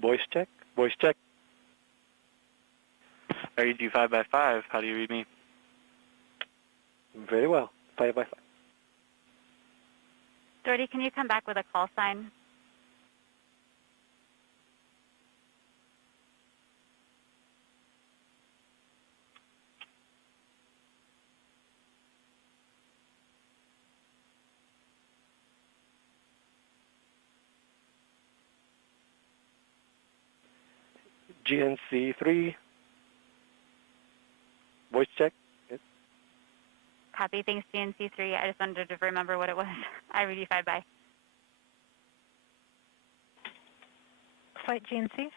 Voice check. Voice check. I read you 5 by 5. How do you read me? Very well. 5 by 5. Doherty, can you come back with a call sign? GNC 3. Voice check. Yes. Copy. Thanks, GNC3. I just wanted to remember what it was. I read you 5 by. Flight GNC.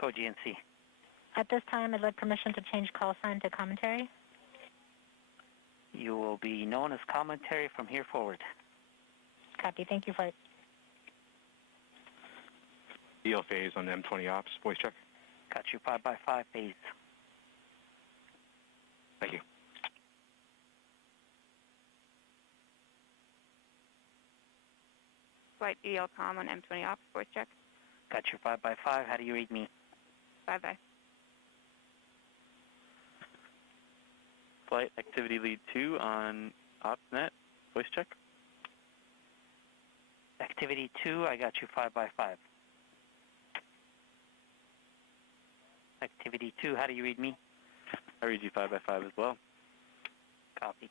Go GNC. At this time, I'd like permission to change call sign to commentary. You will be known as commentary from here forward. Copy. Thank you, Flight. EL phase on M20 ops. Voice check. Got you 5 by 5 phase. Thank you. Flight ELCOM on M20 ops. Voice check. Got you 5 by 5. How do you read me? 5 by. Flight activity lead 2 on OpsNet. Voice check. Activity 2, I got you 5 by 5. Activity 2, how do you read me? I read you 5 by 5 as well. Copy.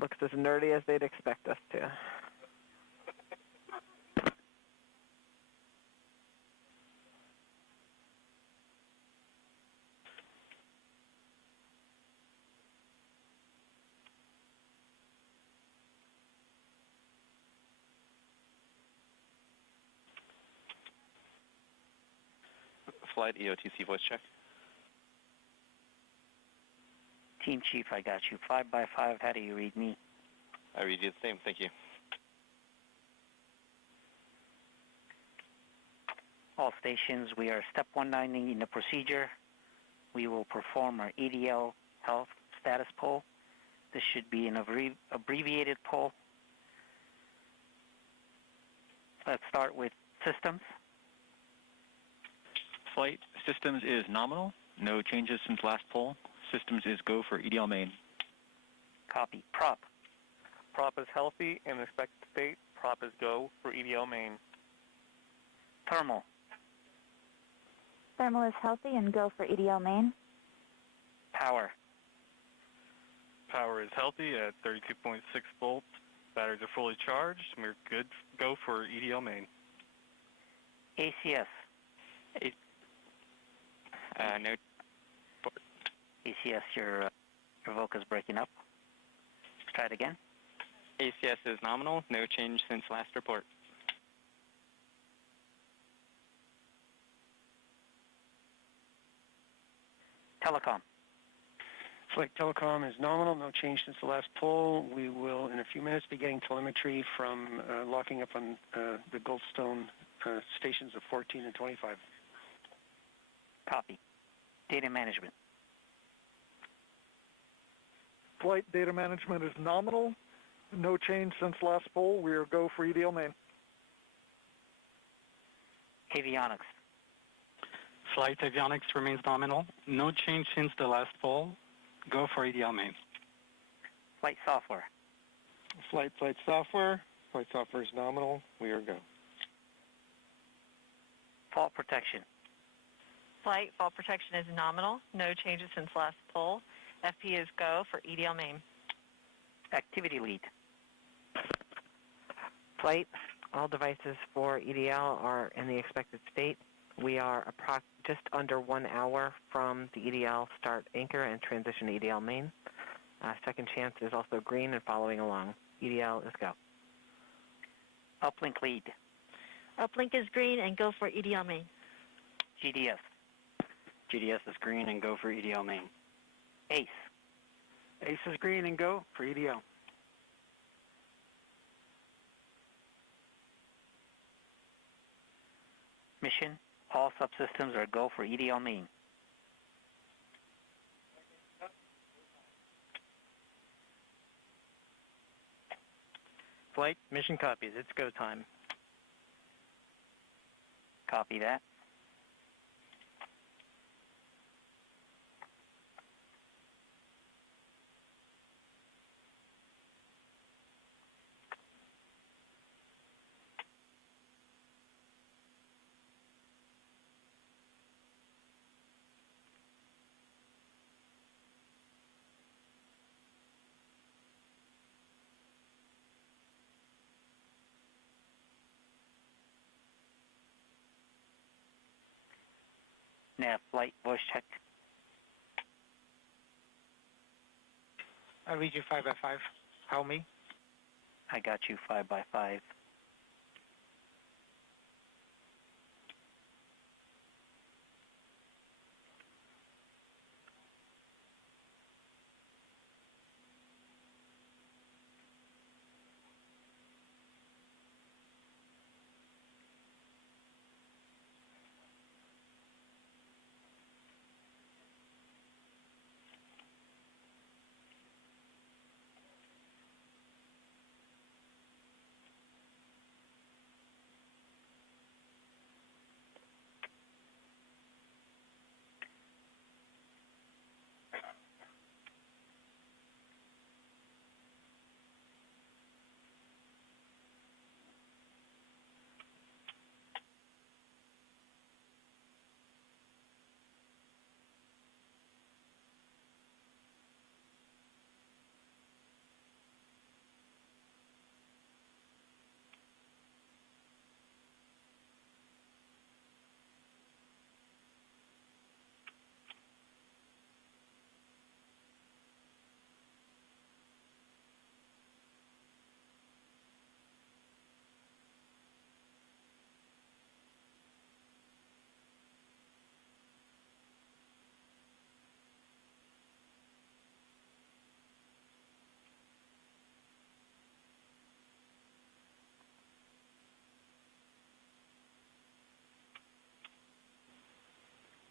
Looks as nerdy as they'd expect us to. Flight EOTC voice check. Team Chief, I got you 5 by 5. How do you read me? I read you the same. Thank you. All stations, we are step 190 in the procedure. We will perform our EDL health status poll. This should be an abbreviated poll. Let's start with systems. Flight systems is nominal. No changes since last poll. Systems is go for EDL main. Copy. Prop. Prop is healthy in expected state. Prop is go for EDL main. Thermal. Thermal is healthy and go for EDL main. Power. Power is healthy at 32.6 volts. Batteries are fully charged. We're good. Go for EDL main. ACS. No. ACS, your voc is breaking up. Try it again. ACS is nominal. No change since last report. Telecom. Flight telecom is nominal. No change since the last poll. We will, in a few minutes, be getting telemetry from locking up on the Goldstone stations of 14 and 25. Copy. Data management. Flight data management is nominal. No change since last poll. We are go for EDL main. Avionics. Flight avionics remains nominal. No change since the last poll. Go for EDL main. Flight software. Flight software. Flight software is nominal. We are go. Fault protection. Flight fall protection is nominal. No changes since last poll. FP is go for EDL main. Activity lead. Flight, all devices for EDL are in the expected state. We are just under 1 hour from the EDL start anchor and transition to EDL main. Second chance is also green and following along. EDL is go. Uplink lead. Uplink is green and go for EDL main. GDS. GDS is green and go for EDL main. ACE. ACE is green and go for EDL. Mission, all subsystems are go for EDL main. Flight, mission copies. It's go time. Copy that. Nav flight voice check. I read you 5 by 5. Help me. I got you 5 by 5.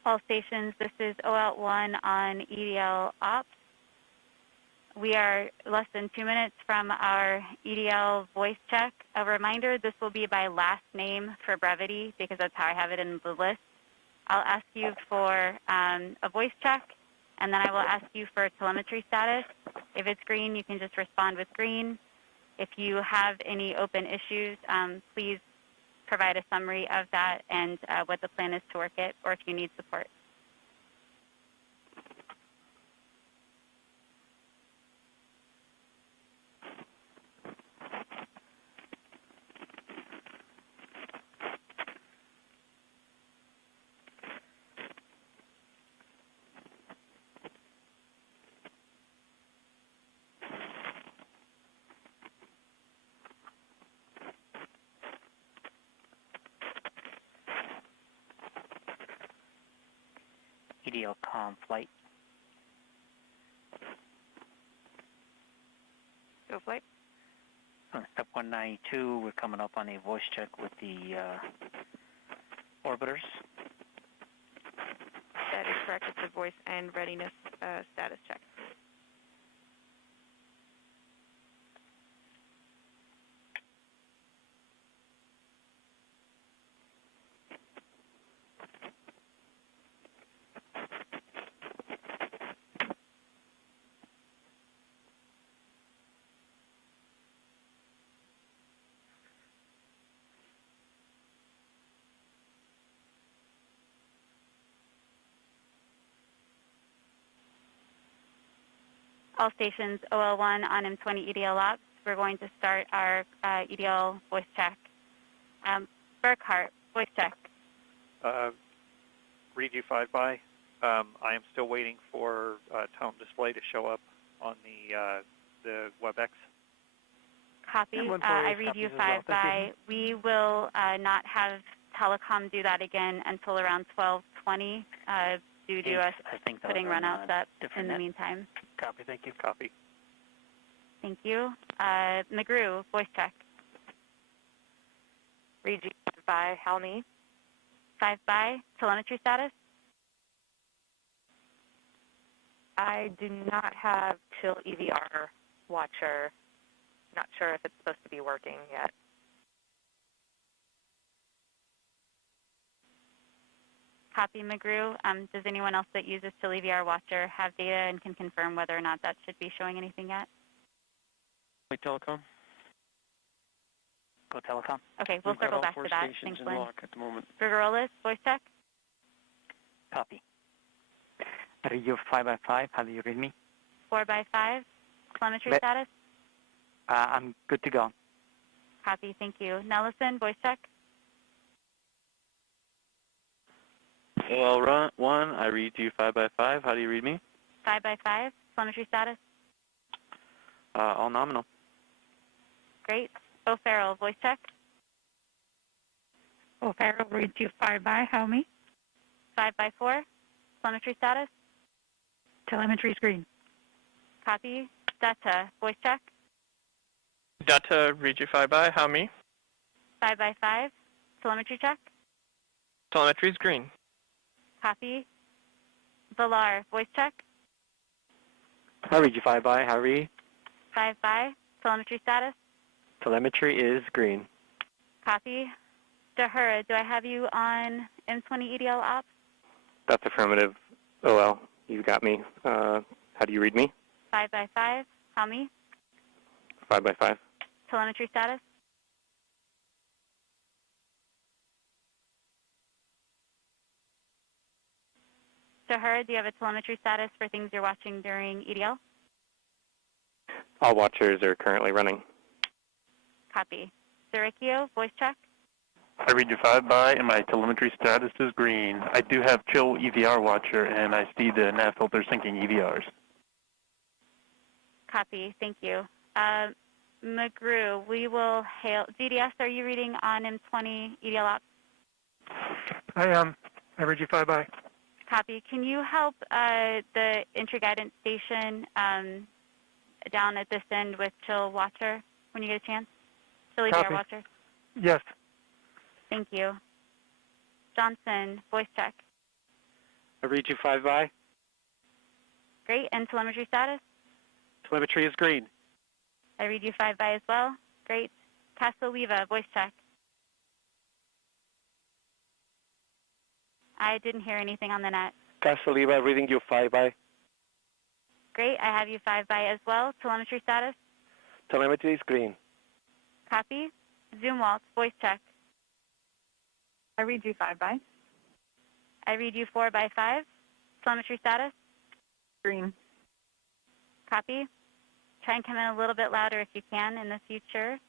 All stations, this is OOut1 on EDL Ops. We are less than 2 minutes from our EDL voice check. A reminder, this will be by last name for brevity because that's how I have it in the list. I'll ask you for a voice check, and then I will ask you for telemetry status. If it's green, you can just respond with green. If you have any open issues, please provide a summary of that and what the plan is to work it, or if you need support. EDL comm flight. Go flight. On step 192, we're coming up on a voice check with the orbiters. That is correct. It's a voice and readiness status check. All stations OL1 on M20 EDL ops. We're going to start our EDL voice check. Burkhart, voice check. Read you 5-by. I am still waiting for tone display to show up on the WebEx. Copy. I read you 5-by. We will not have telecom do that again until around 12:20 due to us putting runouts up in the meantime. Copy. Thank you. Copy. Thank you. McGrew, voice check. Read you 5-by. Helmy. 5-by. Telemetry status? I do not have Chill EVR Watcher. Not sure if it's supposed to be working yet. Copy, McGrew. Does anyone else that uses Chill EVR Watcher have data and can confirm whether or not that should be showing anything yet? Wait, telecom. Go telecom. Okay, we'll circle back to that. Thanks, Lynn. At the moment. Rigorolas, voice check. Copy. Radio 5-by-5. How do you read me? 4-by-5. Telemetry status? I'm good to go. Copy, thank you. Nelson, voice check. OL1, I read you 5-by-5. How do you read me? 5-by-5. Telemetry status? All nominal. Great. O'Farrell, voice check. O'Farrell reads you 5-by. How me? 5-by-4. Telemetry status? Telemetry screen. Copy. Data, voice check. Data, read you 5-by. How me? 5-by-5. Telemetry check. Telemetry is green. Copy. Valar, voice check. I read you 5-by. How are you? 5-by. Telemetry status. Telemetry is green. Copy. Dahura, do I have you on M20 EDL ops? That's affirmative. OL, you got me. How do you read me? 5-by-5. How me? 5-by-5. Telemetry status. Dahura, do you have a telemetry status for things you're watching during EDL? All watchers are currently running. Copy. Serikio, voice check. I read you 5-by, and my telemetry status is green. I do have Chill EVR Watcher, and I see the nav filter syncing EVRs. Copy. Thank you. McGrew, we will hail. GDS, are you reading on M20 EDL ops? I am. I read you 5-by. Copy. Can you help the entry guidance station down at this end with Chill Watcher when you get a chance? Chill EVR Watcher? Yes. Thank you. Johnson, voice check. I read you 5-by. Great. And telemetry status? Telemetry is green. I read you 5-by as well. Great. Casoliva, voice check. I didn't hear anything on the net. Casoliva, reading you 5-by. Great. I have you 5-by as well. Telemetry status? Telemetry is green. Copy. Zoomwalt, voice check. I read you 5-by. I read you 4-by-5. Telemetry status? Green. Copy. Try and come in a little bit louder if you can in the future.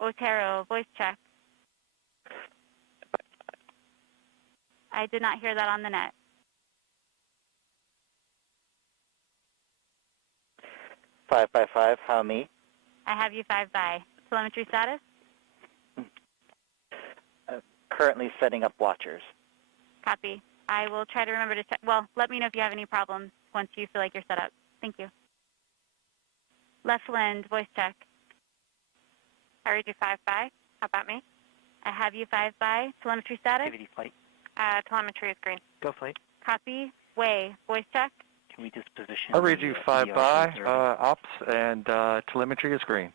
Otero, voice check. I did not hear that on the net. Five by five, how me? I have you 5-by. Telemetry status? Currently setting up watchers. Copy. I will try to remember to check. Well, let me know if you have any problems once you feel like you're set up. Thank you. Left Lind, voice check. I read you 5-by. How about me? I have you 5-by. Telemetry status? Activity flight. Telemetry is green. Go flight. Copy. Way, voice check. Can we disposition? I read you 5-by, ops, and telemetry is green.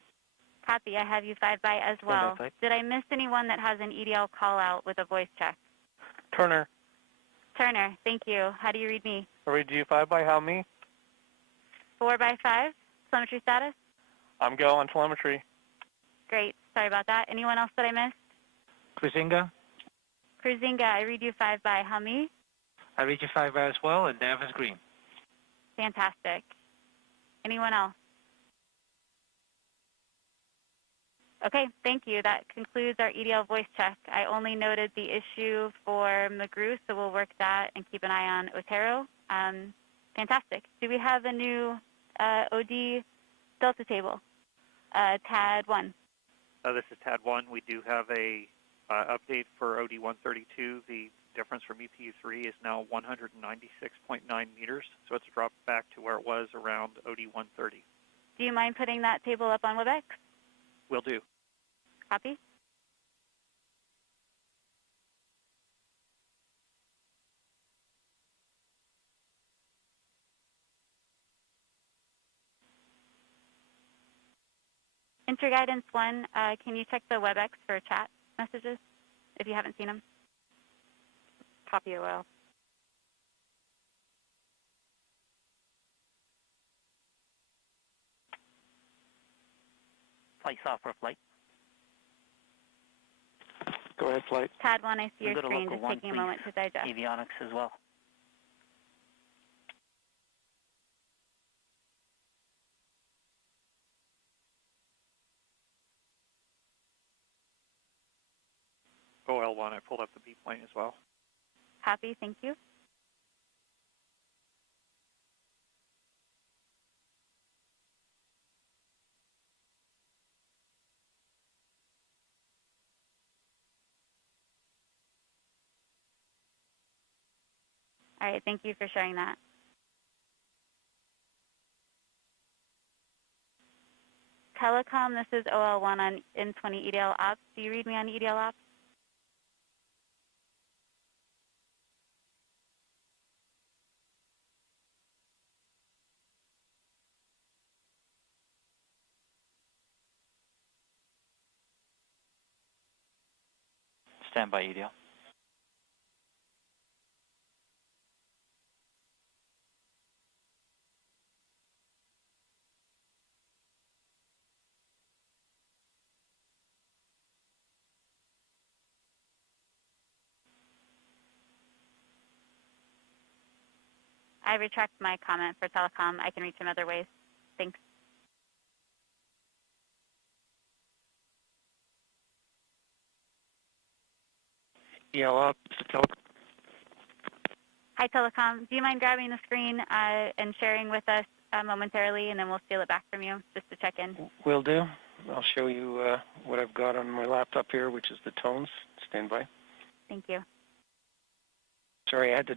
Copy. I have you 5-by as well. Did I miss anyone that has an EDL call out with a voice check? Turner. Turner, thank you. How do you read me? I read you 5-by. How me? 4-by-5. Telemetry status? I'm go on telemetry. Great. Sorry about that. Anyone else that I missed? Cruisinga. Cruisinga, I read you 5-by. How me? I read you 5-by as well, and nav is green. Fantastic. Anyone else? Okay, thank you. That concludes our EDL voice check. I only noted the issue for McGrew, so we'll work that and keep an eye on Otero. Fantastic. Do we have a new OD Delta table? TAD 1. This is TAD 1. We do have a update for OD 132. The difference from EPU 3 is now 196.9 meters, so it's dropped back to where it was around OD 130. Do you mind putting that table up on WebEx? Will do. Copy. Interguidance 1, can you check the WebEx for chat messages if you haven't seen them? Copy OL. Flight software flight. Go ahead, flight. TAD 1, I see your Go to screen. local Just one, taking a please. moment to digest. Avionics as well. OL1, I pulled up the B plane as well. Copy, thank you. All right, thank you for sharing that. Telecom, this is OL1 on N20 EDL Ops. Do you read me on EDL Ops? Stand by, EDL. I retract my comment for telecom. I can reach him other ways. Thanks. EL up, telecom. Hi, telecom. Do you mind grabbing the screen and sharing with us momentarily, and then we'll steal it back from you just to check in? Will do. I'll show you what I've got on my laptop here, which is the tones. Stand by. Thank you. Sorry, I had to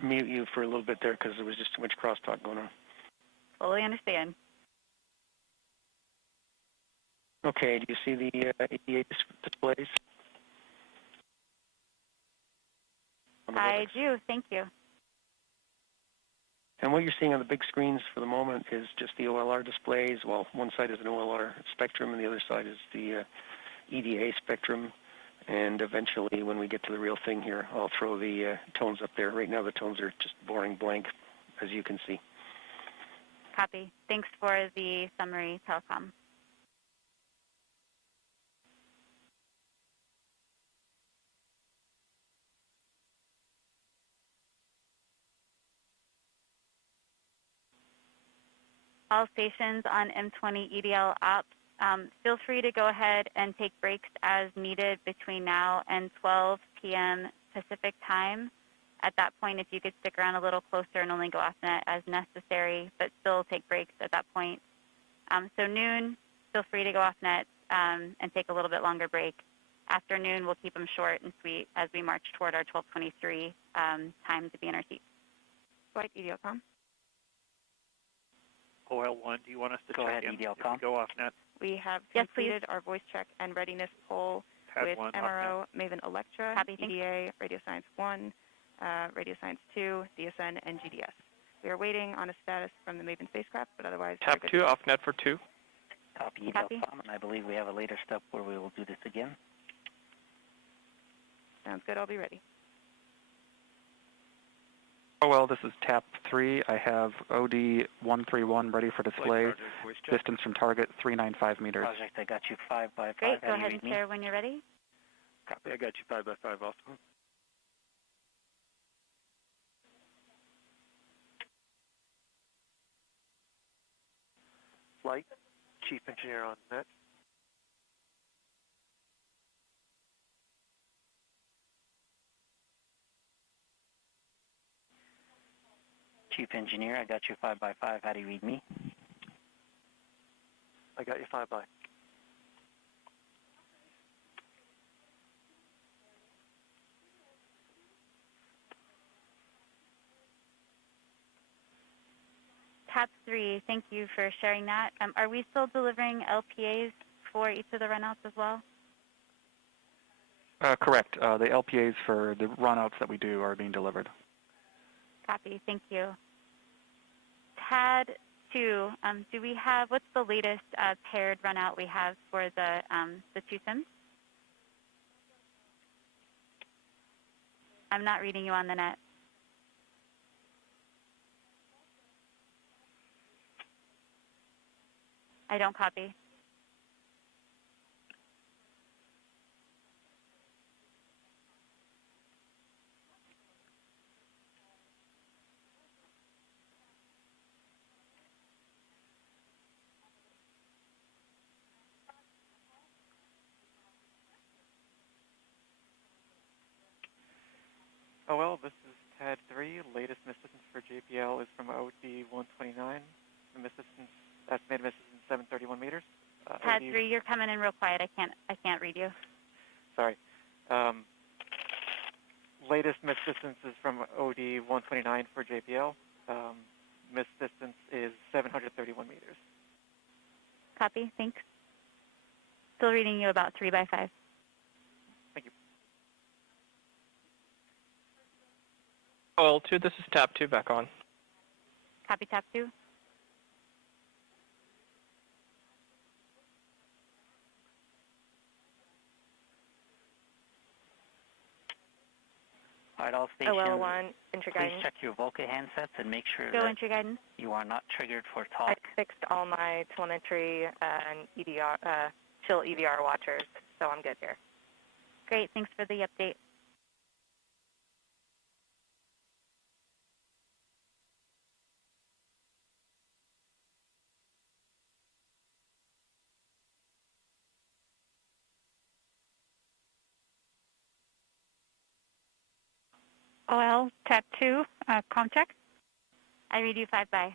mute you for a little bit there because there was just too much crosstalk going on. Fully understand. Okay, do you see the ADA displays? I do. Thank you. And what you're seeing on the big screens for the moment is just the OLR displays. Well, one side is an OLR spectrum, and the other side is the EDA spectrum. And eventually, when we get to the real thing here, I'll throw the tones up there. Right now, the tones are just boring blank, as you can see. Copy. Thanks for the summary, telecom. All stations on M20 EDL Ops, feel free to go ahead and take breaks as needed between now and 12 p.m. Pacific time. At that point, if you could stick around a little closer and only go off net as necessary, but still take breaks at that point. So noon, feel free to go off net and take a little bit longer break. Afternoon, we'll keep them short and sweet as we march toward our 12:23 time to be in our seats. Flight EDLCom. OL1, do you want us to Go check ahead, in EDLCom. if we go off net? We have Yes, completed our voice check and readiness poll TAD with 1 MRO, Maven Electra, Copy, thanks. EDA, Radio Science 1, Radio Science 2, DSN, and GDS. We are waiting on a status from the Maven spacecraft, but otherwise... Tab 2, off net for 2. Copy, Copy. EDLCom, and I believe we have a later step where we will do this again. Sounds good. I'll be ready. Oh, well, this is TAP 3. I have OD 131 ready for display. Distance from target 395 meters. Project, I got you 5 by 5. Great. How Go do you ahead read and me? share when you're ready. Copy, I got you 5 by 5 also. flight. Chief Engineer on net. Chief Engineer, I got you 5x5. How do you read me? I got you 5x. Tab 3, thank you for sharing that. Are we still delivering LPAs for each of the runouts as well? Correct. The LPAs for the runouts that we do are being delivered. Copy, thank you. TAD 2, do we have, what's the latest paired runout we have for the two sims? I'm not reading you on the net. I don't copy. Oh, well, this is TAD 3. Latest missdistance for JPL is from OD 129. The estimated missdistance 731 meters. TAD 3, you're coming in real quiet. I can't read you. Sorry. Latest missdistance is from OD 129 for JPL. Missdistance is 731 meters. Copy, thanks. Still reading you about 3x5. Thank you. OL2, this is Tab 2 back on. Copy, Tab 2. All right, all stations, OL1, entry please guidance. check your VOCA handsets and make sure Go that entry guidance. you are not triggered for I talk. fixed all my telemetry and EDR, chill EVR watchers, so I'm good here. Great, thanks for the update. OL, tab 2, com check. I read you 5x.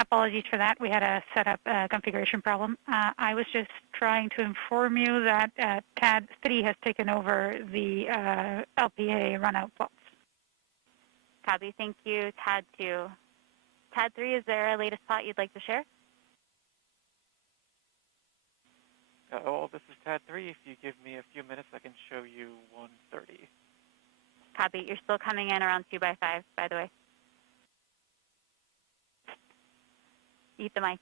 Apologies for that. We had a setup configuration problem. I was just trying to inform you that TAD 3 has taken over the LPA runout plots. Copy, thank you. TAD 2. TAD 3, is there a latest plot you'd like to share? Oh, this is TAD 3. If you give me a few minutes, I can show you 130. Copy, you're still coming in around 2x5, by the way. Eat the mic.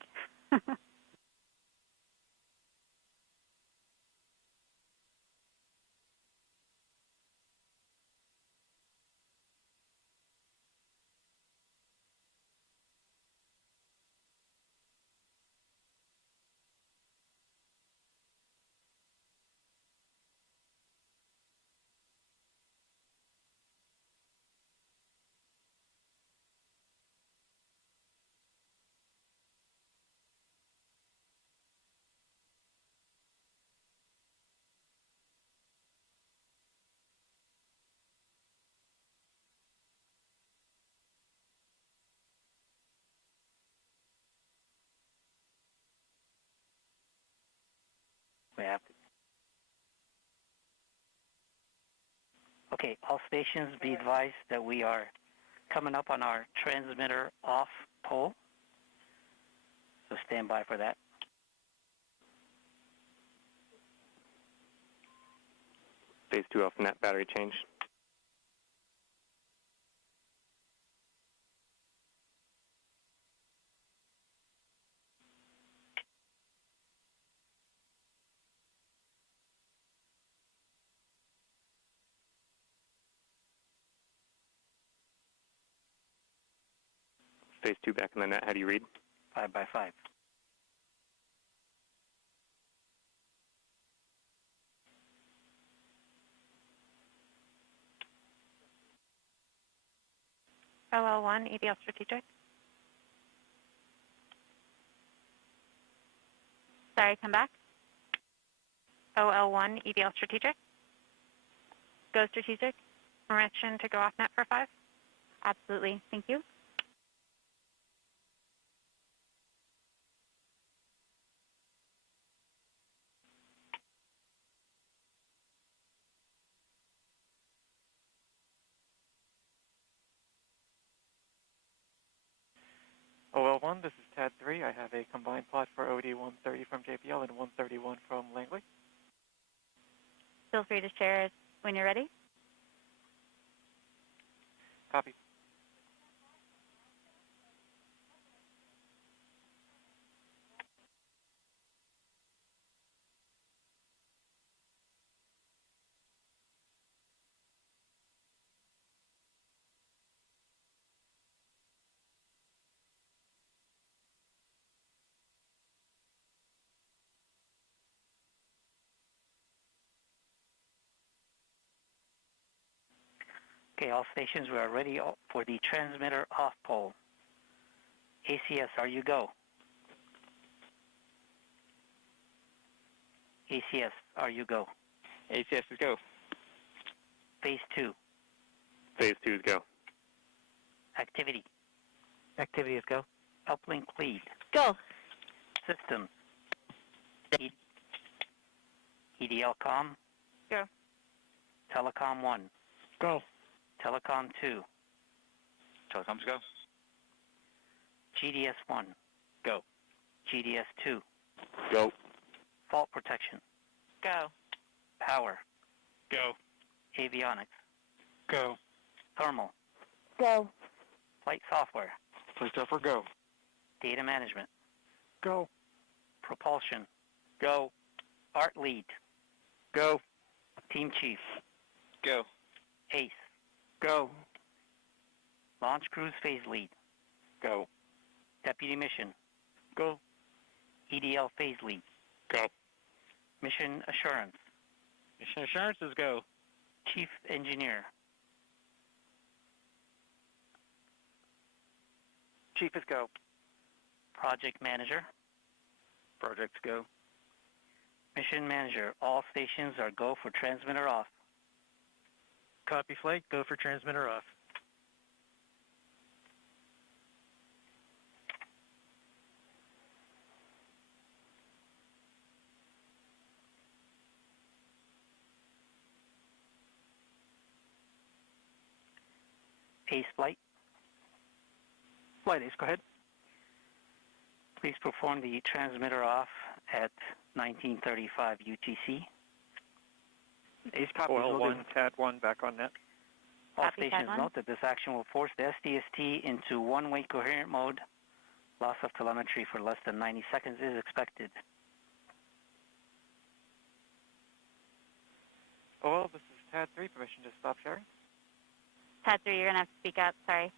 We have to. Okay, all stations be advised that we are coming up on our transmitter off pole. So stand by for that. Phase 2 off net battery change. Phase 2 back in the net. How do you read? 5x5. OL1, EDL strategic. Sorry, come back. OL1, EDL Strategic. Go strategic. Permission to go off net for 5? Absolutely. Thank you. OL1, this is TAD 3. I have a combined plot for OD 130 from JPL and 131 from Langley. Feel free to share it when you're ready. Copy. Okay, all stations, we are ready for the transmitter off pole. ACS, are you go? ACS, are you go? ACS is go. Phase 2. Phase 2 is go. Activity. Activity is go. Uplink lead. Go. Systems. EDL com. Go. Telecom 1. Go. Telecom 2. Telecoms go. GDS 1. Go. GDS 2. Go. Fault protection. Go. Power. Go. Avionics. Go. Thermal. Go. Flight software. Flight software, go. Data management. Go. Propulsion. Go. Art lead. Go. Team chief. Go. ACE. Go. Launch cruise phase lead. Go. Deputy mission. Go. EDL phase lead. Go. Mission assurance. Mission assurance is go. Chief engineer. Chief is go. Project manager. Projects go. Mission manager. All stations are go for transmitter off. Copy flight, go for transmitter off. ACE flight. Flight Ace, go ahead. Please perform the transmitter off at 1935 UTC. Ace copy. OL1, TAD1 back on net. All Copy, stations TAD1. note that this action will force the SDST into one-way coherent mode. Loss of telemetry for less than 90 seconds is expected. OL, this is TAD 3. Permission to stop sharing. TAD 3, you're going to have to speak up. Sorry.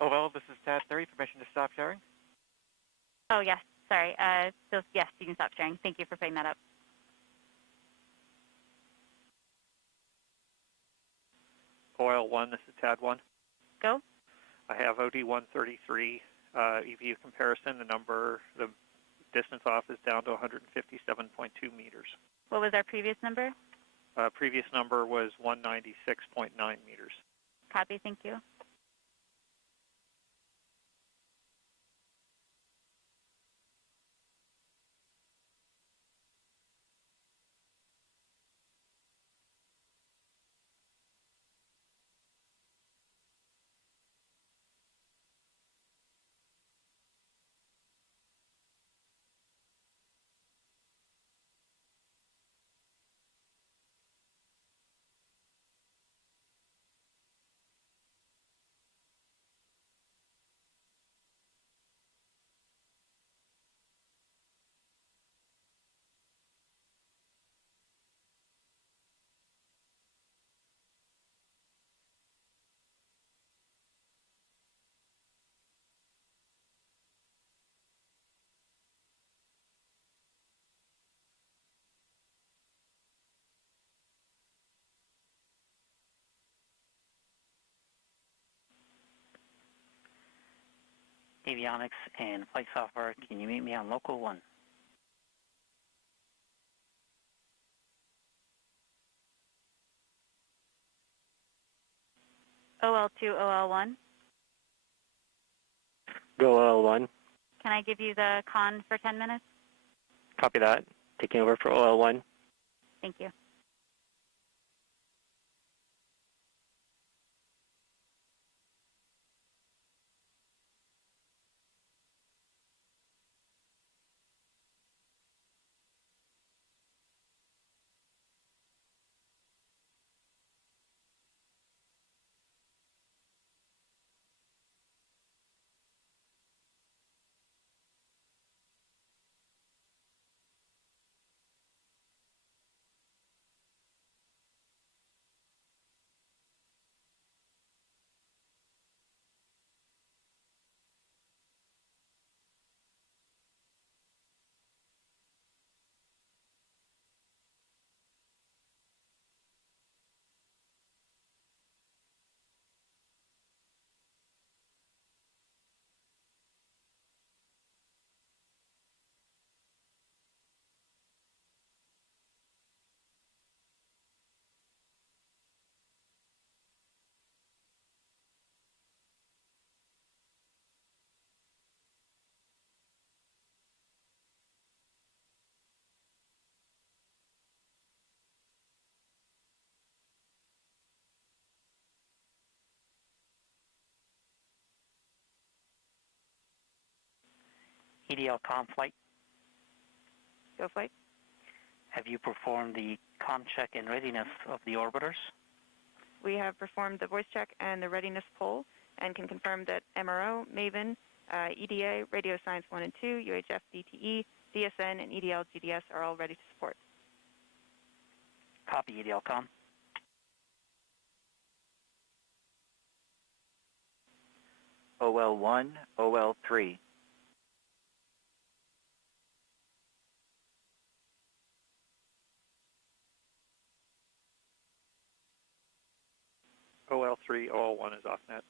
OL, this is TAD 3. Permission to stop sharing. Oh, yes. Sorry. So, yes, you can stop sharing. Thank you for putting that up. OL1, this is TAD1. Go. I have OD133 EVU comparison. The distance off is down to 157.2 meters. What was our previous number? Previous number was 196.9 meters. Copy. Thank you. Avionics and flight software, can you meet me on local 1? OL2, OL1. Go OL1. Can I give you the con for 10 minutes? Copy that. Taking over for OL1. Thank you. EDL comm flight. Go flight. Have you performed the comm check and readiness of the orbiters? We have performed the voice check and the readiness poll and can confirm that MRO, MAVEN, EDA, Radio Science 1 and 2, UHF, DTE, DSN, and EDL GDS are all ready to support. Copy, EDL comm. OL1, OL3. OL3, OL1 is off net.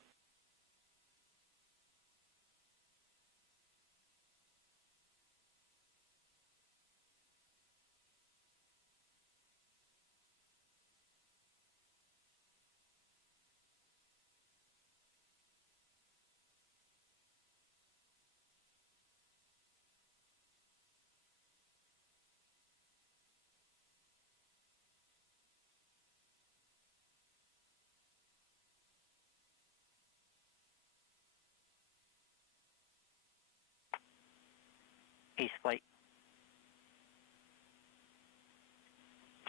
Ace flight.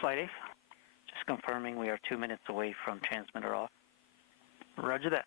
Flight Ace. Just confirming we are 2 minutes away from transmitter off. Roger that.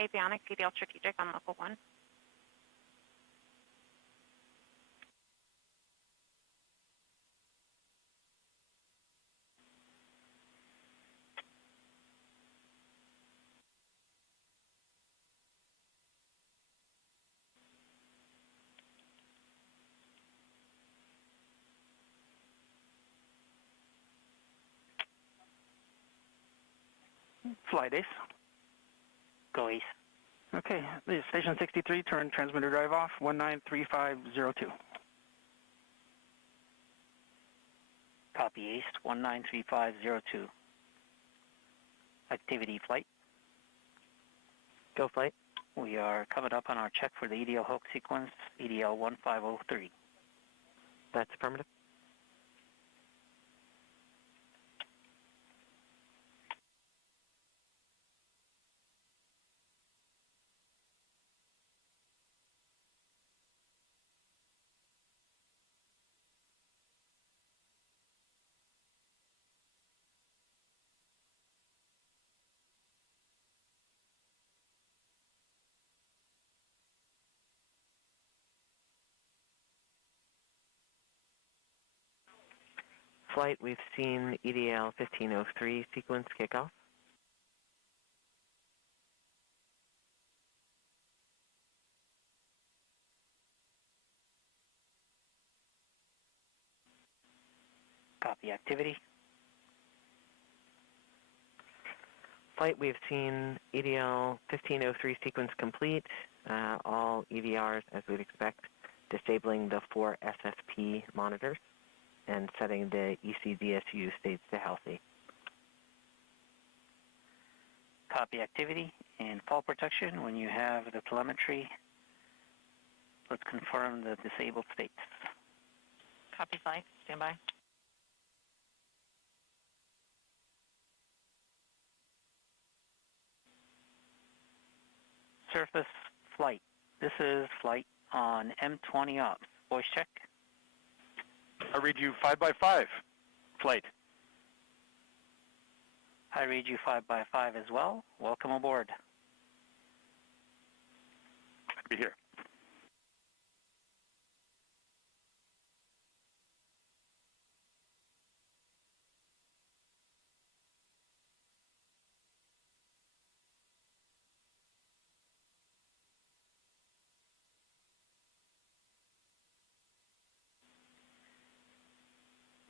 Avionics, EDL Strategic on Level 1. Flight Ace. Go Ace. Okay, Station 63, turn transmitter drive off, 193502. Copy ACE 193502. Activity flight. Go flight. We are coming up on our check for the EDL hook sequence, EDL 1503. That's affirmative. Flight, we've seen EDL 1503 sequence kickoff. Copy activity. Flight, we've seen EDL 1503 sequence complete. All EDRs, as we'd expect, disabling the 4 SFP monitors and setting the ECDSU states to healthy. Copy activity and fall protection. When you have the telemetry, let's confirm the disabled states. Copy flight. Stand by. Surface flight. This is flight on M20 ops. Voice check. I read you 5x5. Flight. I read you 5x5 as well. Welcome aboard. I'll be here.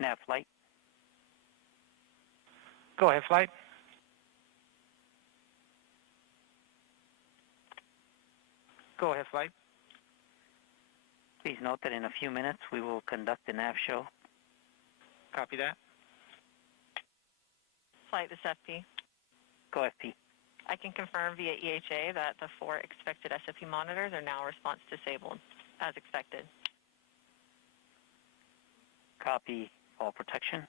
Nav flight. Go ahead, flight. Go ahead, flight. Please note that in a few minutes we will conduct the nav show. Copy that. Flight, this FP. Go FP. I can confirm via EHA that the 4 expected SFP monitors are now response disabled, as expected. Copy fall protection.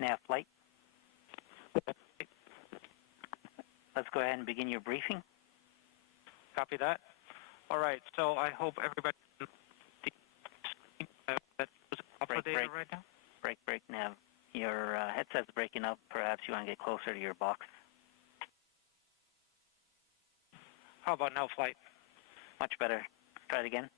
Nav flight. Let's go ahead and begin your briefing. Copy that. All right, so I hope everybody that was up to date right now. Break, Nav. Your headset's breaking up. Perhaps you want to get closer to your box. How about now, flight? Much better. Try it again.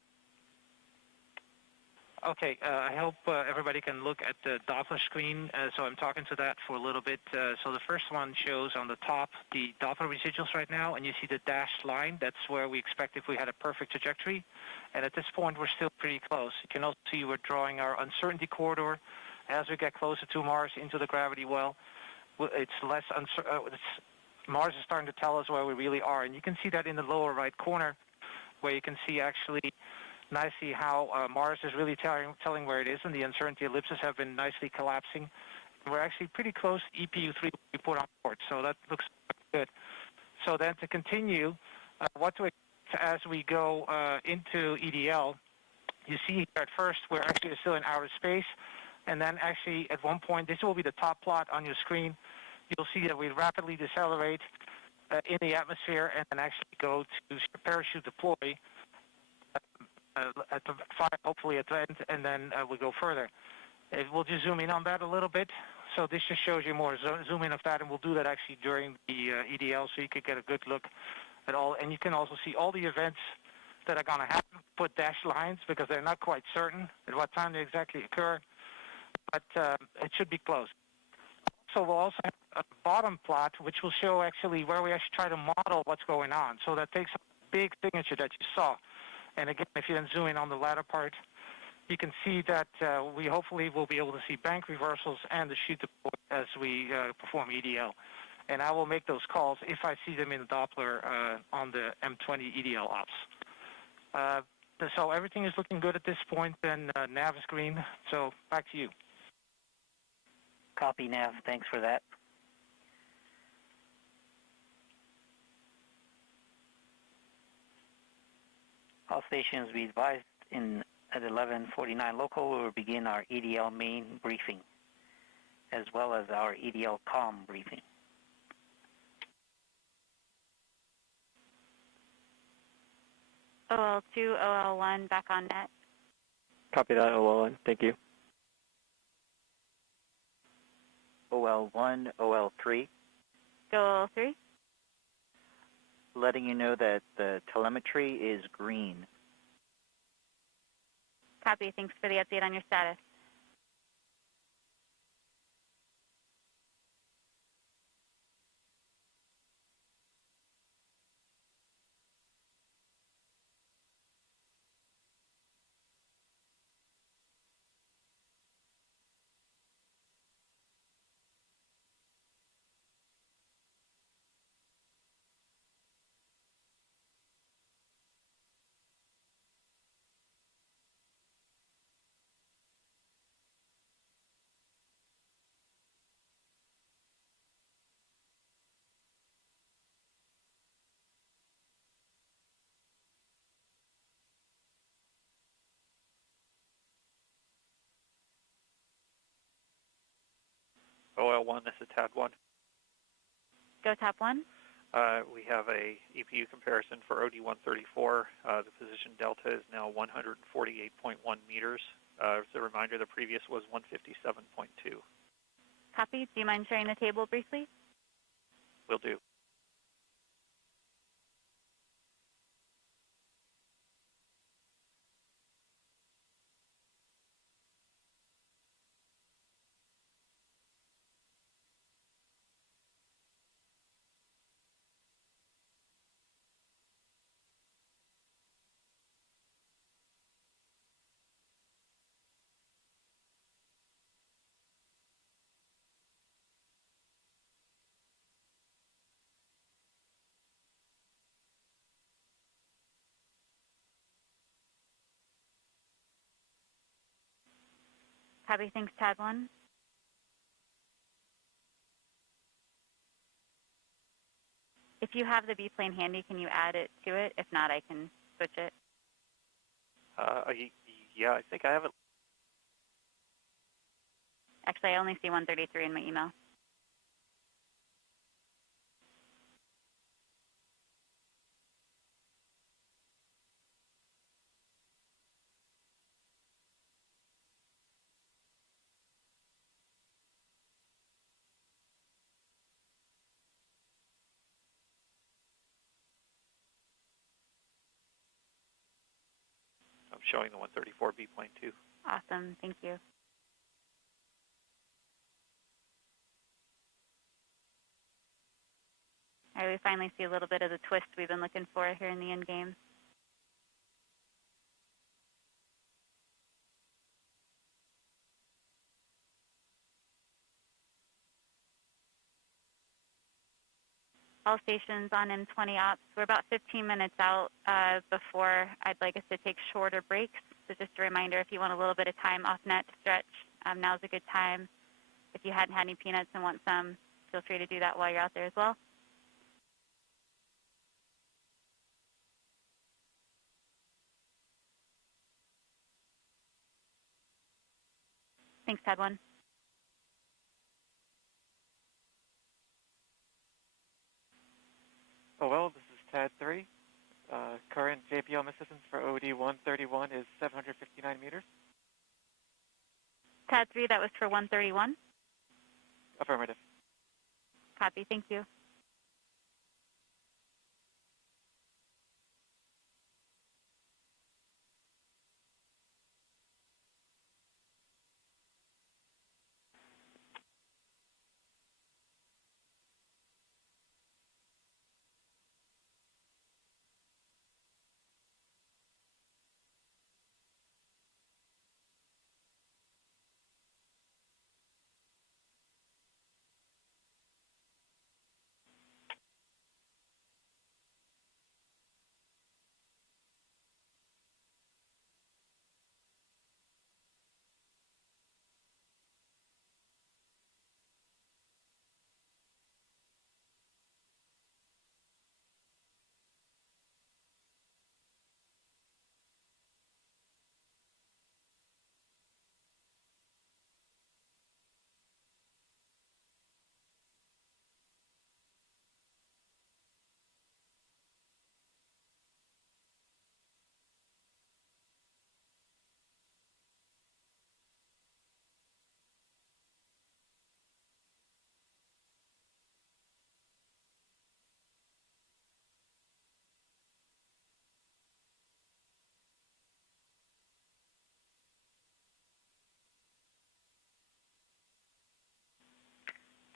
Okay, I hope everybody can look at the Doppler screen. So I'm talking to that for a little bit. So the first one shows on the top the Doppler residuals right now, and you see the dashed line. That's where we expect if we had a perfect trajectory. And at this point, we're still pretty close. You can also see we're drawing our uncertainty corridor. As we get closer to Mars into the gravity well, it's less Mars is starting to tell us where we really are. And you can see that in the lower right corner. where you can see actually nicely how Mars is really telling where it is, and the uncertainty ellipses have been nicely collapsing. We're actually pretty close to EPU3 we put on board, so that looks good. So then to continue, what to expect as we go into EDL, you see here at first we're actually still in outer space, and then actually at one point, this will be the top plot on your screen, you'll see that we rapidly decelerate in the atmosphere and then actually go to parachute deploy at the hopefully at the end, and then we go further. We'll just zoom in on that a little bit. So this just shows you more zoom in of that, and we'll do that actually during the EDL so you could get a good look at all. And you can also see all the events that are going to happen, put dashed lines because they're not quite certain at what time they exactly occur, but it should be close. So we'll also have a bottom plot, which will show actually where we actually try to model what's going on. So that takes a big signature that you saw. And again, if you then zoom in on the latter part, you can see that we hopefully will be able to see bank reversals and the chute deploy as we perform EDL. And I will make those calls if I see them in the Doppler on the M20 EDL ops. So everything is looking good at this point, and nav is green. So back to you. Copy, Nav. Thanks for that. All stations, be advised at 11:49 local, we will begin our EDL main briefing, as well as our EDL COM briefing. OL2, OL1, back on net. Copy that, OL1. Thank you. OL1, OL3. Go OL3. Letting you know that the telemetry is green. Copy. Thanks for the update on your status. OL1, this is TAD1. Go top 1. We have a EPU comparison for OD134. The position delta is now 148.1 meters. As a reminder, the previous was 157.2. Copy. Do you mind sharing the table briefly? Will do. Copy. Thanks, Tad 1. If you have the B-plane handy, can you add it to it? If not, I can switch it. Yeah, I think I have it. Actually, I only see 133 in my email. I'm showing the 134 B plane too. Awesome. Thank you. All right, we finally see a little bit of the twist we've been looking for here in the end game. all stations on M20 ops. We're about 15 minutes out before I'd like us to take shorter breaks. So just a reminder, if you want a little bit of time off net to stretch, now's a good time. If you hadn't had any peanuts and want some, feel free to do that while you're out there as well. Thanks, Ted 1. OL, this is TAD 3. Current JPL assistance for OD 131 is 759 meters. TAD 3, that was for 131? Affirmative. Copy, thank you.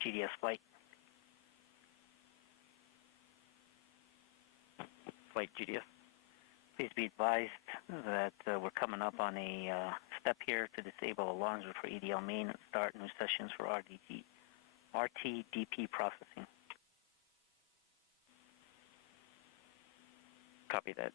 GDS flight. Flight GDS. Please be advised that we're coming up on a step here to disable alarms for EDL main and start new sessions for RTDP processing. Copy that.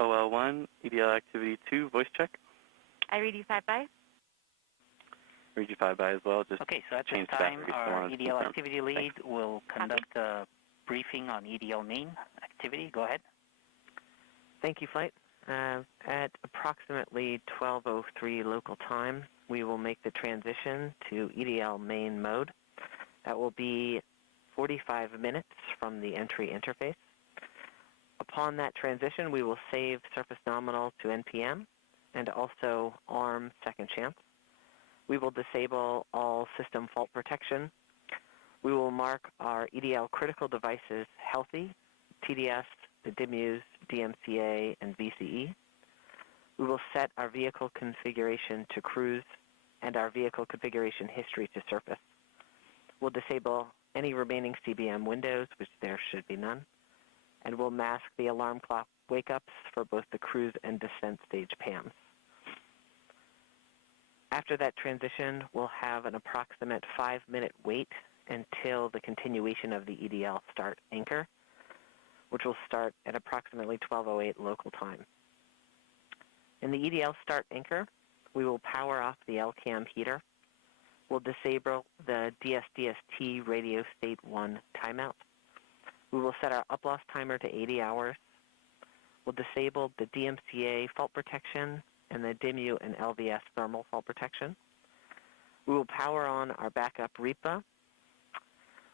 OL1, EDL activity 2, voice check. I read you 5-by. Read you 5-by as well. Just okay, so at this time, our EDL activity lead will conduct a briefing on EDL main activity. Go ahead. Thank you, Flight. At approximately 12:03 local time, we will make the transition to EDL main mode. That will be 45 minutes from the entry interface. Upon that transition, we will save surface nominal to NPM and also ARM second chance. We will disable all system fault protection. We will mark our EDL critical devices healthy, TDS, the DIMUs, DMCA, and VCE. We will set our vehicle configuration to cruise and our vehicle configuration history to surface. We'll disable any remaining CBM windows, which there should be none, and we'll mask the alarm clock wake-ups for both the cruise and descent stage PAMs. After that transition, we'll have an approximate 5-minute wait until the continuation of the EDL start anchor, which will start at approximately 12:08 local time. In the EDL start anchor, we will power off the LCAM heater. We'll disable the DSDST radio state 1 timeout. We will set our up-loss timer to 80 hours. We'll disable the DMCA fault protection and the DIMU and LVS thermal fault protection. We will power on our backup REPA.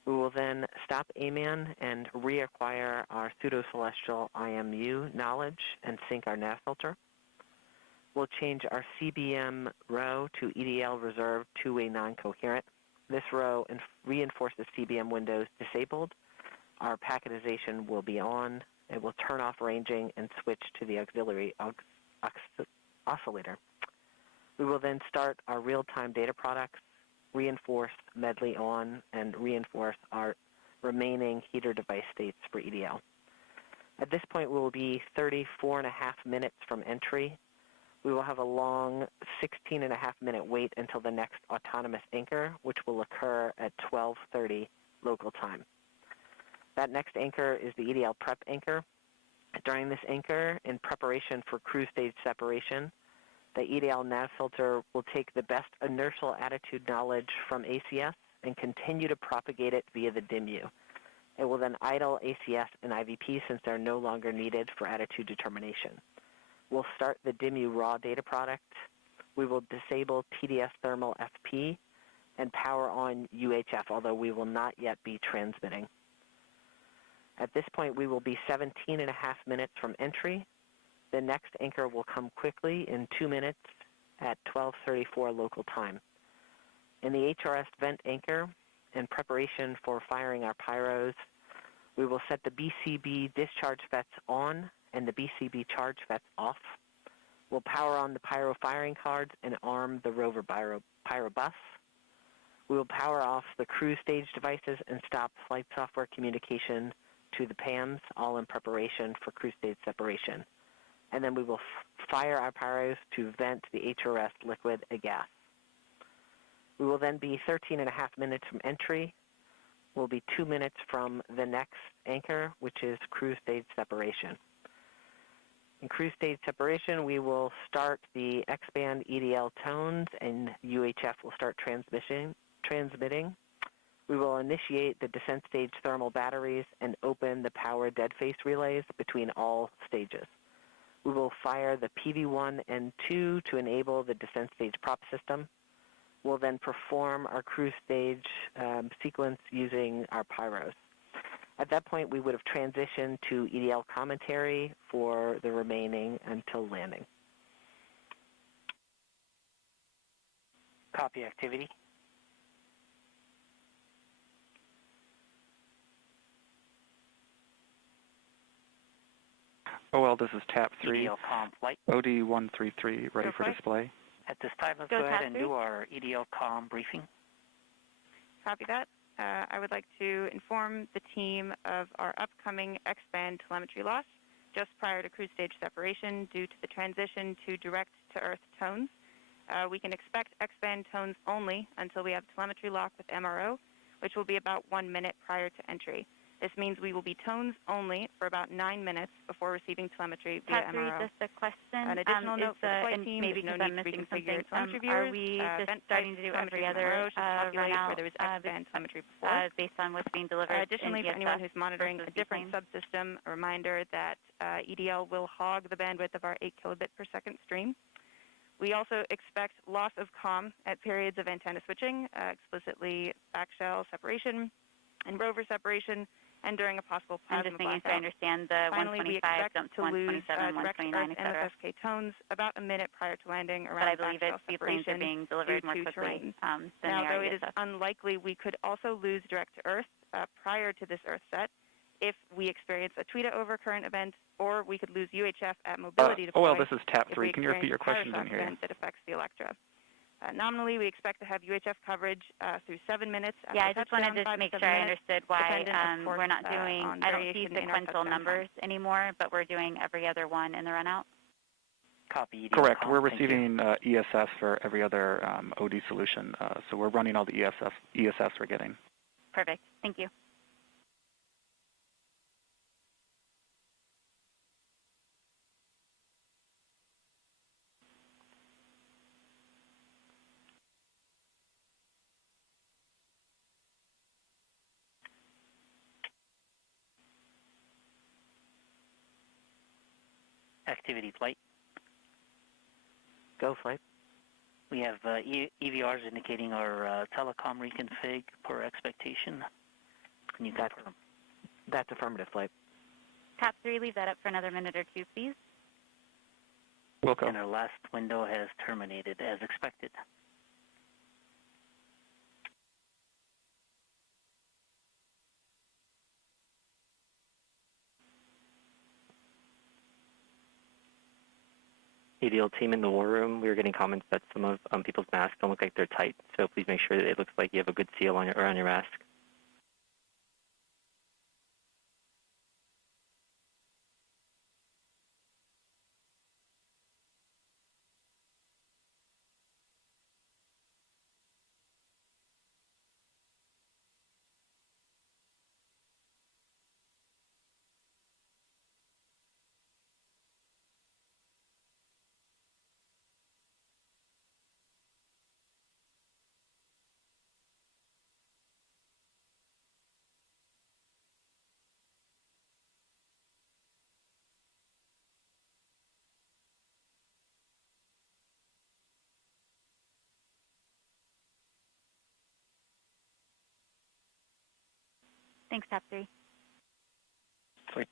We will then stop AMAN and reacquire our pseudo-celestial IMU knowledge and sync our nav filter. We'll change our CBM row to EDL reserved two-way non-coherent. This row reinforces CBM windows disabled. Our packetization will be on. It will turn off ranging and switch to the auxiliary oscillator. We will then start our real-time data products, reinforce medley on, and reinforce our remaining heater device states for EDL. At this point, we will be 34.5 minutes from entry. We will have a long 16.5-minute wait until the next autonomous anchor, which will occur at 12:30 local time. That next anchor is the EDL Prep Anchor. During this anchor, in preparation for cruise stage separation, the EDL nav filter will take the best inertial attitude knowledge from ACS and continue to propagate it via the DIMU. It will then idle ACS and IVP since they're no longer needed for attitude determination. We'll start the DIMU raw data product. We will disable TDS thermal FP and power on UHF, although we will not yet be transmitting. At this point, we will be 17.5 minutes from entry. The next anchor will come quickly in 2 minutes at 12:34 local time. In the HRS vent anchor, in preparation for firing our pyros, we will set the BCB discharge FETs on and the BCB charge FETs off. We'll power on the pyro firing cards and arm the Rover pyro bus. We will power off the cruise stage devices and stop flight software communication to the PAMs, all in preparation for cruise stage separation. And then we will fire our pyros to vent the HRS liquid and gas. We will then be 13.5 minutes from entry. We'll be 2 minutes from the next anchor, which is cruise stage separation. In cruise stage separation, we will start the X-band EDL tones, and UHF will start transmitting. We will initiate the descent stage thermal batteries and open the power dead face relays between all stages. We will fire the PV1 and 2 to enable the descent stage prop system. We'll then perform our cruise stage sequence using our pyros. At that point, we would have transitioned to EDL commentary for the remaining until landing. Copy activity. OL, this is TAP 3. EDL comm flight. OD133, ready for display. At this time, let's go ahead and do our EDL comm briefing. Copy that. I would like to inform the team of our upcoming X-band telemetry loss just prior to cruise stage separation due to the transition to direct-to-earth tones. We can expect X-band tones only until we have telemetry lock with MRO, which will be about 1 minute prior to entry. This means we will be tones only for about 9 minutes before receiving telemetry via MRO. Just a question. An additional note for the flight team, maybe no because I'm need to missing reconfigure something. telemetry Are viewers. we just starting to do every other run out where there was X-band telemetry before? Based on what's being delivered? Additionally, for anyone who's monitoring a different subsystem, a reminder that EDL will hog the bandwidth of our 8 kilobit per second stream. We also expect loss of comm at periods of antenna switching, explicitly backshell separation and rover separation, and during a possible plasma I'm just making blackout. sure I understand the Finally, 125 we expect jump to to lose 127, direct 129, earth etc. NFSK tones about a minute prior to landing But around I believe backshell planes are being delivered more quickly than they now, are though it is ESF. unlikely we could also lose direct to earth prior to this earth set if we experience a tweeta over current event, or we could lose UHF at mobility deploy. OL, this is TAP 3. Can you repeat your question? I didn't hear you. That affects the Electra. Nominally, we expect to have UHF coverage through 7 minutes. Yeah, I just wanted to make sure I understood why we're not doing, I don't see sequential numbers anymore, but we're doing every other one in the run-out. Copy. Correct. We're receiving ESS for every other OD solution, so we're running all the ESS we're getting. Perfect. Thank you. activity flight. Go flight. We have EVRs indicating our telecom reconfig per expectation. Can you confirm? That's affirmative flight. Top 3, leave that up for another minute or two, please. Wilco. And our last window has terminated as expected. ADL team in the war room, we were getting comments that some of people's masks don't look like they're tight, so please make sure that it looks like you have a good seal on around your mask. Thanks, Top 3. Flight.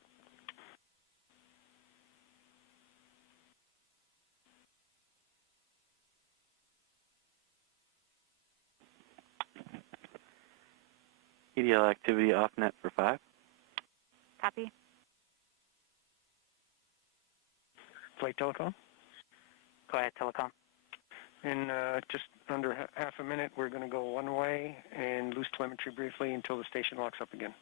EDL activity off net for 5. Copy. Flight telecom. Go ahead, telecom. In just under half a minute, we're going to go one way and lose telemetry briefly until the station locks up again.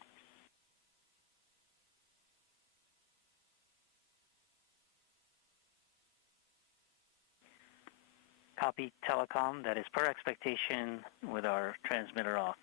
Copy, telecom. That is per expectation with our transmitter off.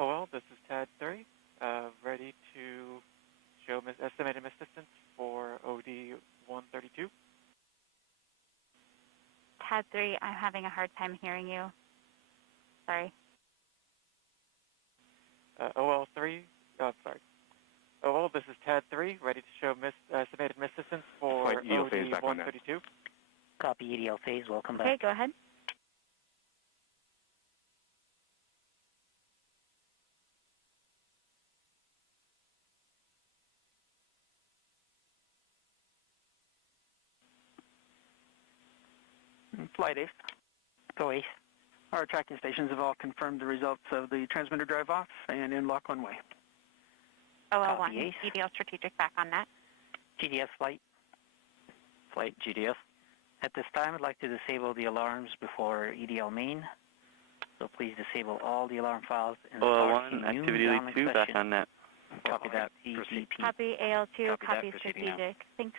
OL, this is TAD 3, ready to show estimated miss distance for OD 132. TAD 3, I'm having a hard time hearing you. Sorry. OL 3, sorry. OL, this is TAD 3, ready to show estimated miss distance for OD 132. Copy, EDL phase. Welcome back. Okay, go ahead. Flight Ace. Go Ace. Our tracking stations have all confirmed the results of the transmitter drive off and in lock one way. OL1, EDL strategic back on net. GDS flight. Flight GDS. At this time, I'd like to disable the alarms before EDL main. So please disable all the alarm files. And OL1, activity lead 2, back on net. Copy that. EDP. Copy AL2, copy proceeding now. strategic. Thanks.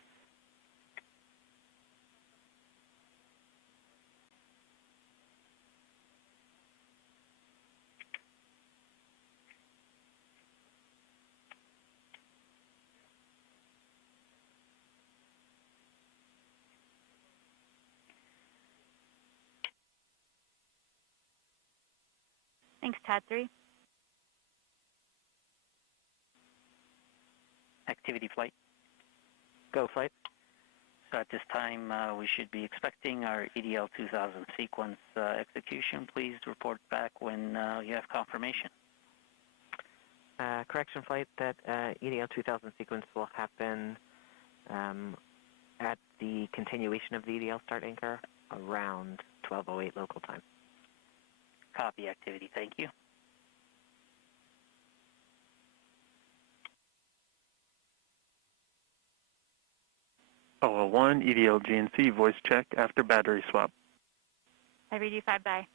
Thanks, TAD 3. Activity flight. Go flight. So at this time, we should be expecting our EDL 2000 sequence execution. Please report back when you have confirmation. Correction flight, that EDL 2000 sequence will happen at the continuation of the EDL start anchor around 12:08 local time. Copy activity. Thank you. OL1, EDL GNC, voice check after battery swap. I read you 5 by.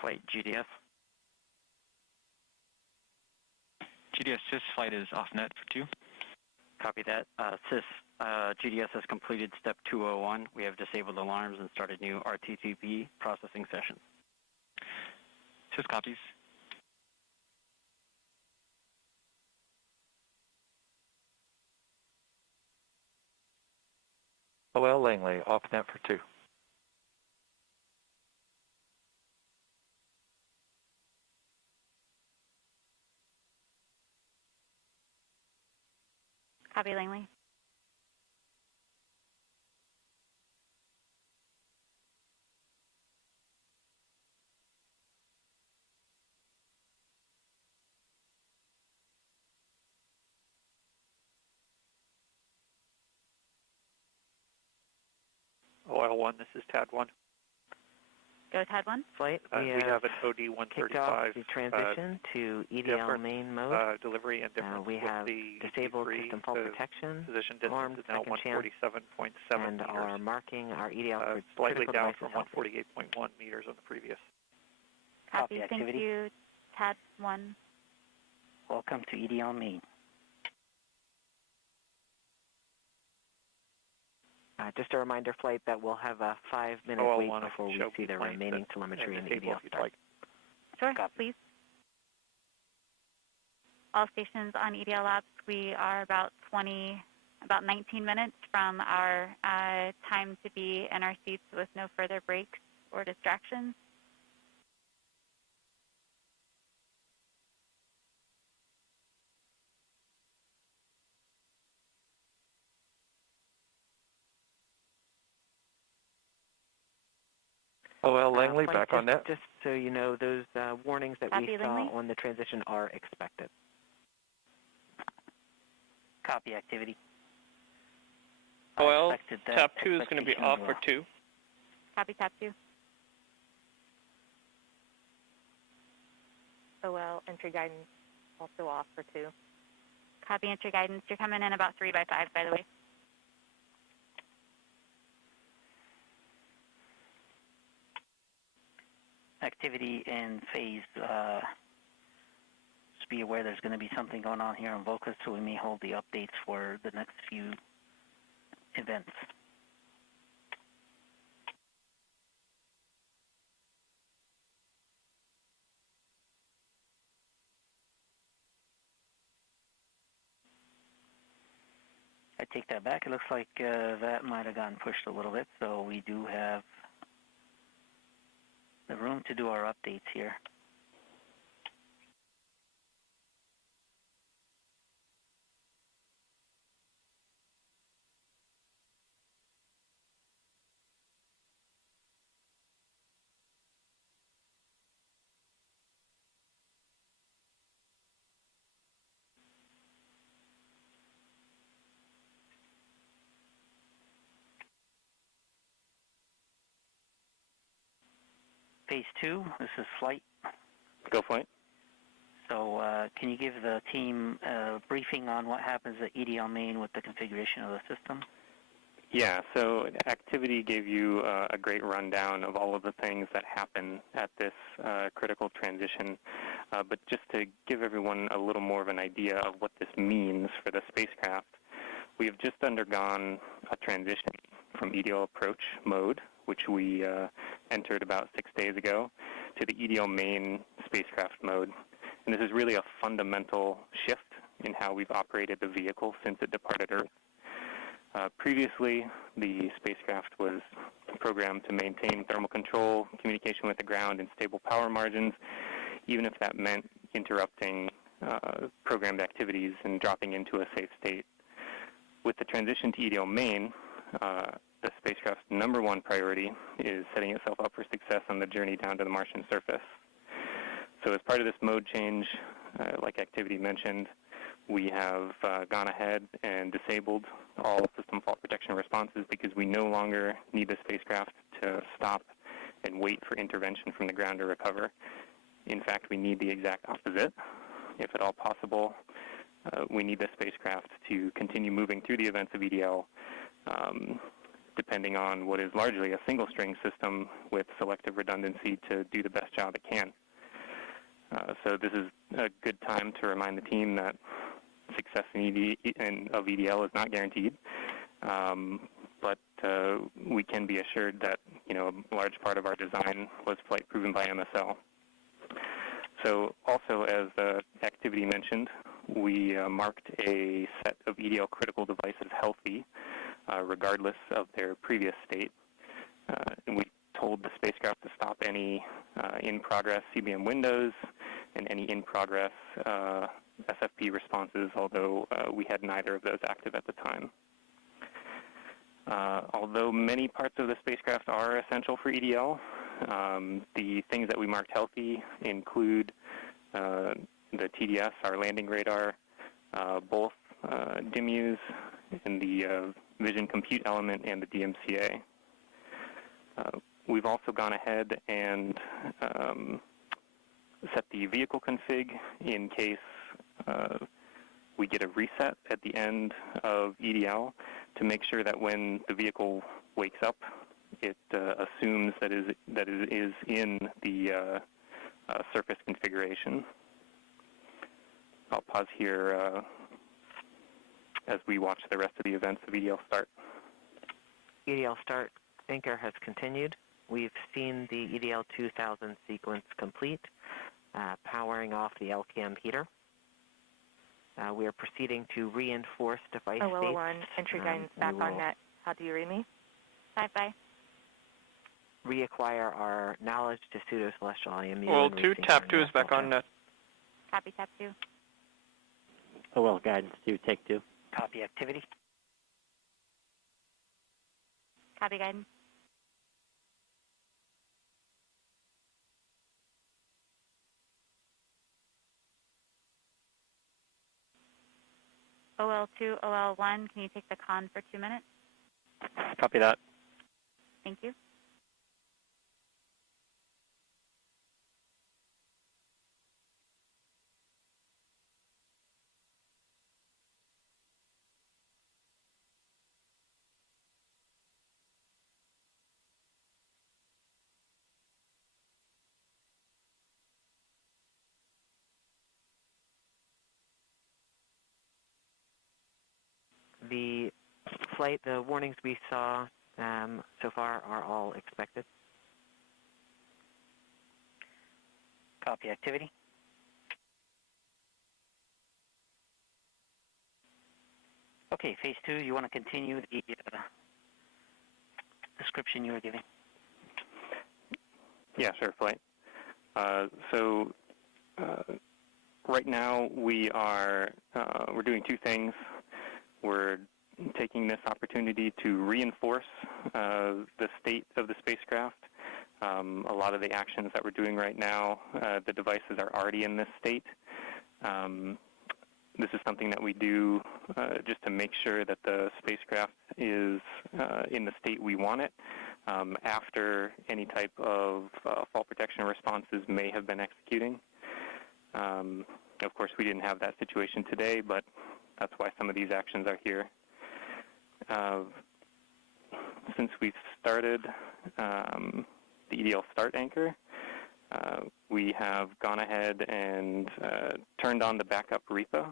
Flight GDS. GDS SIS flight is off net for 2. Copy that. SIS, GDS has completed step 201. We have disabled alarms and started new RTTP processing sessions. SIS copies. OL Langley, off net for 2. Copy, Langley. OL1, this is TAD 1. Go TAD 1. Flight, we have an OD kicked off 135 the transition to EDL main mode. Delivery and difference we have the disabled system fault protection, position distance armed is now second chance, 147.7 and meters. are marking our EDL for slightly critical down devices from healthy. 148.1 meters on the previous. Copy. Thank activity. you, TAD 1. Welcome to EDL main. Just a reminder, flight, that we'll have a 5-minute wait before we see the remaining telemetry in the EDL start. Sure, please. All stations on EDL ops, we are about 19 minutes from our time to be in our seats with no further breaks or distractions. OL Langley, back on net. Just so you know, those warnings that we saw Langley. on the transition are expected. Copy activity. OL, TAP 2 is going to be off for 2. Copy TAP 2. OL, entry guidance also off for 2. Copy entry guidance. You're coming in about 3 by 5, by the way. Activity in phase. Just be aware there's going to be something going on here in Vocus, so we may hold the updates for the next few events. I take that back. It looks like that might have gotten pushed a little bit, so we do have the room to do our updates here. Phase 2, this is flight. Go flight. So can you give the team a briefing on what happens at EDL main with the configuration of the system? Yeah, so activity gave you a great rundown of all of the things that happen at this critical transition. But just to give everyone a little more of an idea of what this means for the spacecraft, we have just undergone a transition from EDL approach mode, which we entered about 6 days ago, to the EDL main spacecraft mode. And this is really a fundamental shift in how we've operated the vehicle since it departed Earth. Previously, the spacecraft was programmed to maintain thermal control, communication with the ground, and stable power margins, even if that meant interrupting programmed activities and dropping into a safe state. With the transition to EDL main, the spacecraft's number one priority is setting itself up for success on the journey down to the Martian surface. So as part of this mode change, like activity mentioned, we have gone ahead and disabled all system fault protection responses because we no longer need the spacecraft to stop and wait for intervention from the ground to recover. In fact, we need the exact opposite. If at all possible, we need the spacecraft to continue moving through the events of EDL, depending on what is largely a single-string system with selective redundancy to do the best job it can. So this is a good time to remind the team that success of EDL is not guaranteed, but we can be assured that a large part of our design was flight proven by MSL. So also, as the activity mentioned, we marked a set of EDL critical devices healthy, regardless of their previous state. And we told the spacecraft to stop any in-progress CBM windows and any in-progress SFP responses, although we had neither of those active at the time. Although many parts of the spacecraft are essential for EDL, the things that we marked healthy include the TDS, our landing radar, both DIMUs, and the vision compute element and the DMCA. We've also gone ahead and set the vehicle config in case we get a reset at the end of EDL to make sure that when the vehicle wakes up, it assumes that it is in the surface configuration. I'll pause here as we watch the rest of the events of EDL start. EDL start anchor has continued. We've seen the EDL 2000 sequence complete, powering off the LCM heater. We are proceeding to reinforce device states. OL1, entry guidance back on net. How do you read me? Bye-bye. Reacquire our knowledge to pseudo-celestial IMU. Well, 2, tap 2 is back on net. Copy, tap 2. OL guidance 2, take 2. Copy activity. Copy guidance. OL2, OL1, can you take the con for 2 minutes? Copy that. Thank you. The warnings we saw so far are all expected. Copy activity. Okay, phase 2, you want to continue the description you were giving? Yeah, sure, Flight. Right now we're doing two things. We're taking this opportunity to reinforce the state of the spacecraft. A lot of the actions that we're doing right now, the devices are already in this state. This is something that we do just to make sure that the spacecraft is in the state we want it after any type of fault protection responses may have been executing. Of course, we didn't have that situation today, but that's why some of these actions are here. Since we've started the EDL start anchor, we have gone ahead and turned on the backup REPA.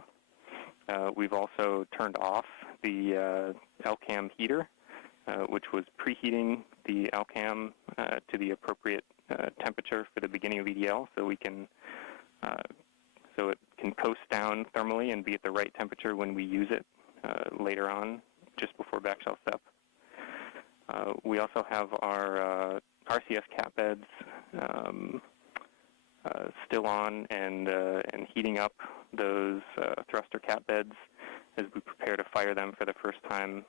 We've also turned off the LCAM heater, which was preheating the LCAM to the appropriate temperature for the beginning of EDL, so we can so it can coast down thermally and be at the right temperature when we use it later on, just before backshell step. We also have our RCS cat beds still on and heating up those thruster cat beds as we prepare to fire them for the first time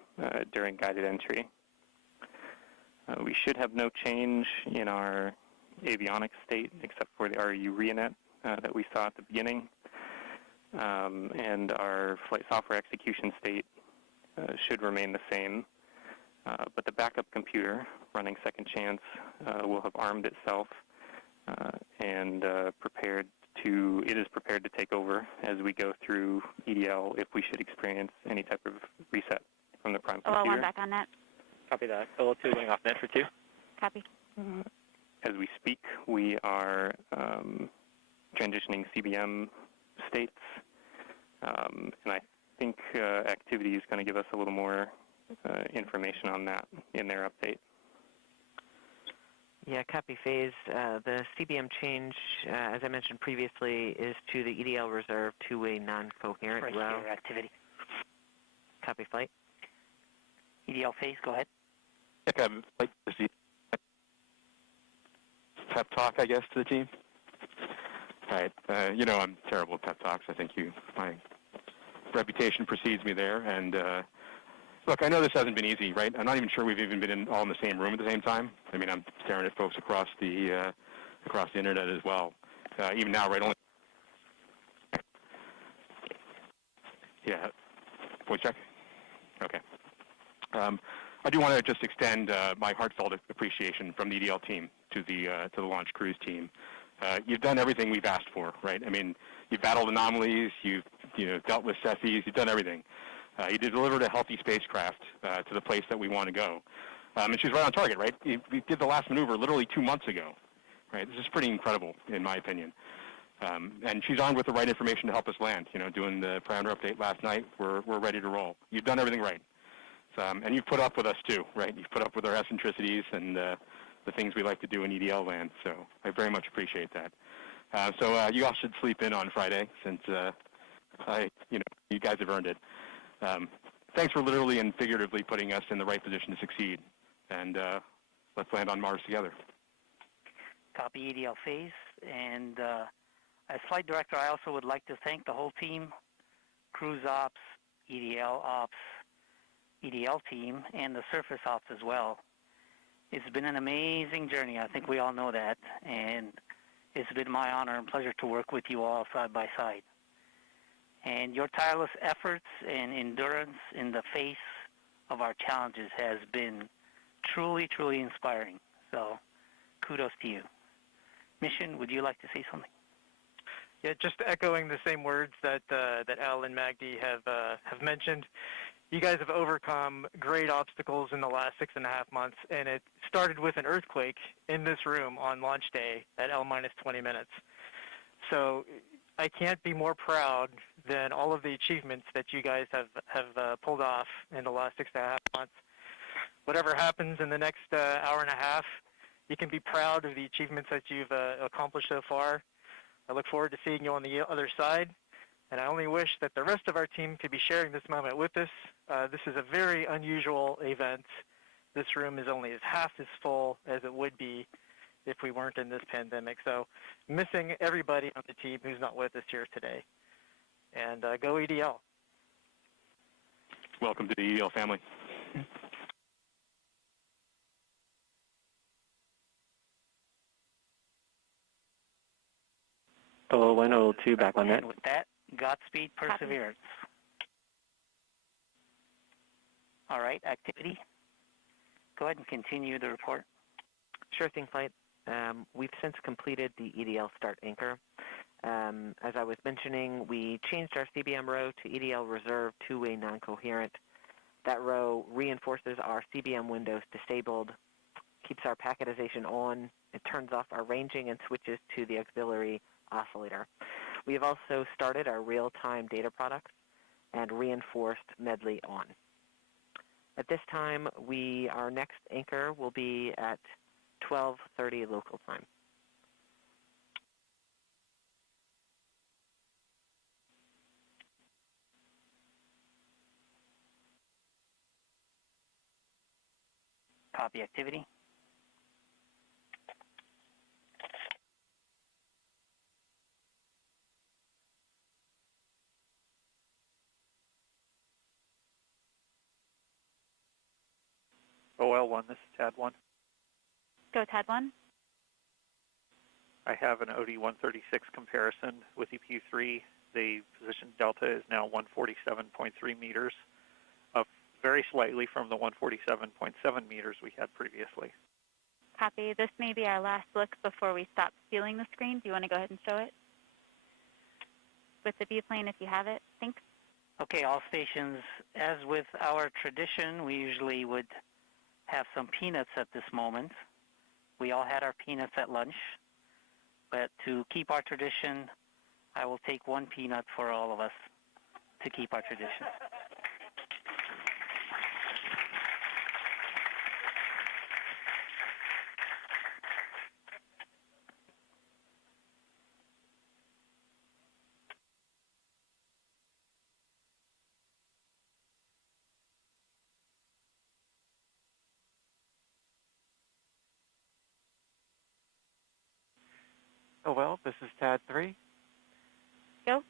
during guided entry. We should have no change in our avionics state except for the RU REANET that we saw at the beginning. And our flight software execution state should remain the same. But the backup computer running Second Chance will have armed itself and it is prepared to take over as we go through EDL if we should experience any type of reset from the prime computer. OL1 back on net. Copy that. OL2 going off net for 2. Copy. As we speak, we are transitioning CBM states, and I think activity is going to give us a little more information on that in their update. Yeah, copy phase. The CBM change, as I mentioned previously, is to the EDL reserve two-way non-coherent right route. here, activity. Copy flight. EDL phase, go ahead. I'd like to see pep talk, I guess, to the team. All right. I'm terrible at pep talks. I think my reputation precedes me there. And look, I know this hasn't been easy, right? I'm not even sure we've even been all in the same room at the same time. I mean, I'm staring at folks across the internet as well. Even now, right? Only. Yeah. Voice check. Okay. I do want to just extend my heartfelt appreciation from the EDL team to the launch cruise team. You've done everything we've asked for, right? I mean, you've battled anomalies, you've dealt with SESIs, you've done everything. You delivered a healthy spacecraft to the place that we want to go. And she's right on target, right? We did the last maneuver literally 2 months ago, right? This is pretty incredible, in my opinion. And she's armed with the right information to help us land. Doing the parameter update last night, we're ready to roll. You've done everything right. And you've put up with us, too, right? You've put up with our eccentricities and the things we like to do in EDL land. So I very much appreciate that. So you all should sleep in on Friday since, you guys have earned it. Thanks for literally and figuratively putting us in the right position to succeed. And let's land on Mars together. Copy EDL phase. And as flight director, I also would like to thank the whole team, cruise ops, EDL ops, EDL team, and the surface ops as well. It's been an amazing journey. I think we all know that. And it's been my honor and pleasure to work with you all side by side. And your tireless efforts and endurance in the face of our challenges has been truly, truly inspiring. So kudos to you. Mission, would you like to say something? Yeah, just echoing the same words that Al and Magdi have mentioned. You guys have overcome great obstacles in the last 6.5 months, and it started with an earthquake in this room on launch day at L-20 minutes. So I can't be more proud than all of the achievements that you guys have pulled off in the last 6.5 months. Whatever happens in the next hour and a half, you can be proud of the achievements that you've accomplished so far. I look forward to seeing you on the other side. And I only wish that the rest of our team could be sharing this moment with us. This is a very unusual event. This room is only half as full as it would be if we weren't in this pandemic. So missing everybody on the team who's not with us here today. And go EDL. Welcome to the EDL family. OL1, OL2 back on net. And with that, Godspeed, perseverance. All right, activity. Go ahead and continue the report. Sure thing, Flight. We've since completed the EDL start anchor. As I was mentioning, we changed our CBM row to EDL reserve two-way non-coherent. That row reinforces our CBM windows disabled, keeps our packetization on, it turns off our ranging and switches to the auxiliary oscillator. We have also started our real-time data products and reinforced Medley on. At this time, our next anchor will be at 12:30 local time. Copy activity. OL1, this is TAD1. Go TAD1. I have an OD136 comparison with EP3. The position delta is now 147.3 meters, up very slightly from the 147.7 meters we had previously. Copy. This may be our last look before we stop stealing the screen. Do you want to go ahead and show it? With the B-plane, if you have it. Thanks. Okay, all stations, as with our tradition, we usually would have some peanuts at this moment. We all had our peanuts at lunch, but to keep our tradition, I will take one peanut for all of us to keep our tradition. Oh, well, this is TAD3. Go.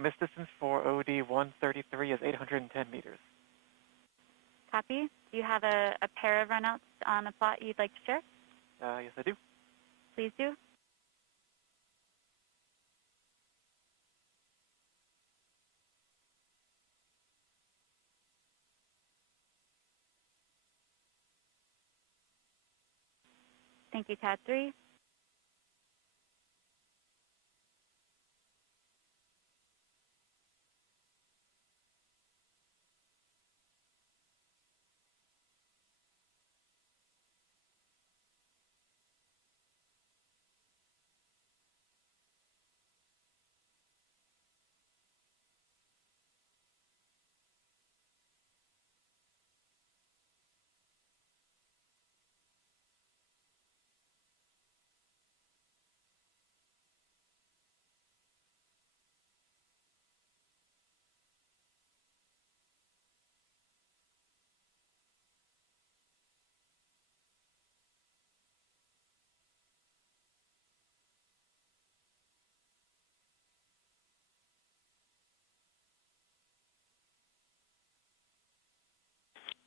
Missed distance for OD133 is 810 meters. Copy. Do you have a pair of runouts on a plot you'd like to share? Yes, I do. Please do. Thank you, TAD3.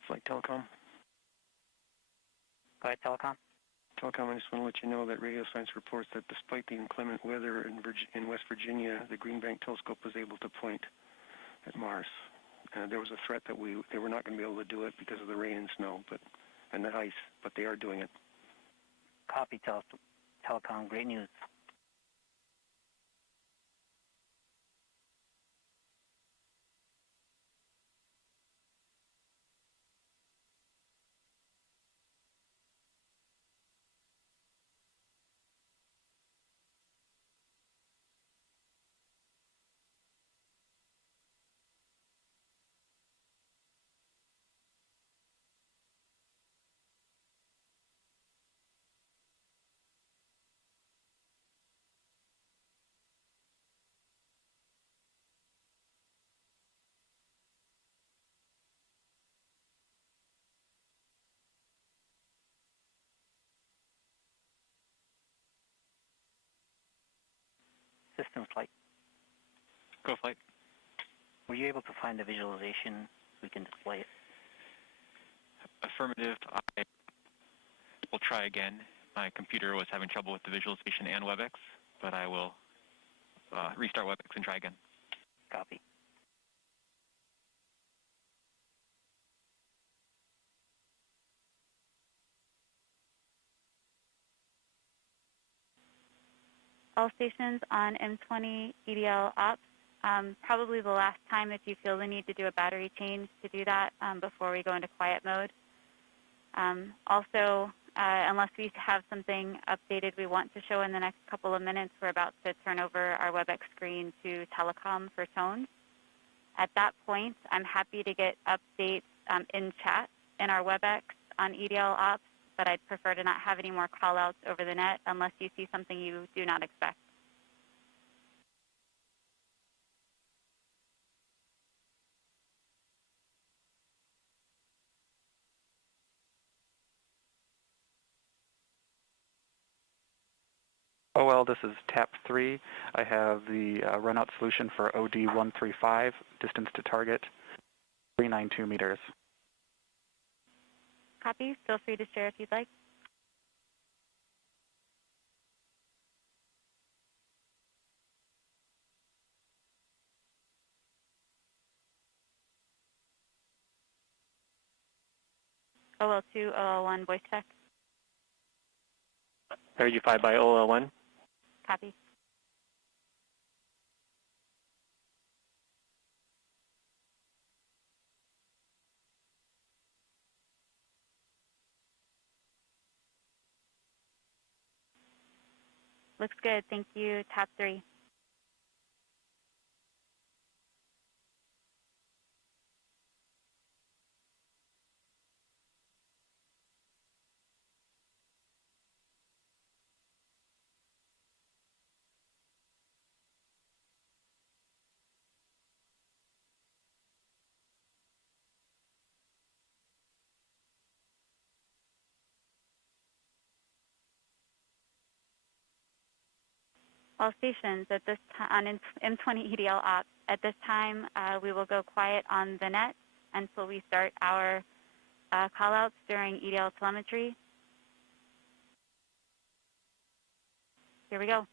Flight Telecom. Go ahead, Telecom. Telecom, I just want to let you know that radio science reports that despite the inclement weather in West Virginia, the Green Bank telescope was able to point at Mars. There was a threat that they were not going to be able to do it because of the rain and snow, and the ice, but they are doing it. Copy, Telecom. Great news. Systems flight. Go flight. Were you able to find the visualization so we can display it? Affirmative. I will try again. My computer was having trouble with the visualization and WebEx, but I will restart WebEx and try again. Copy. All stations on M20 EDL ops. Probably the last time if you feel the need to do a battery change to do that before we go into quiet mode. Also, unless we have something updated we want to show in the next couple of minutes, we're about to turn over our WebEx screen to Telecom for tones. At that point, I'm happy to get updates in chat in our WebEx on EDL ops, but I'd prefer to not have any more call-outs over the net unless you see something you do not expect. OL, this is TAP 3. I have the runout solution for OD135, distance to target, 392 meters. Copy. Feel free to share if you'd like. OL2, OL1, voice check. Heard you 5 by OL1. Copy. Looks good. Thank you. TAP 3. All stations at this time on M20 EDL ops. At this time, we will go quiet on the net until we start our callouts during EDL telemetry. Here we go.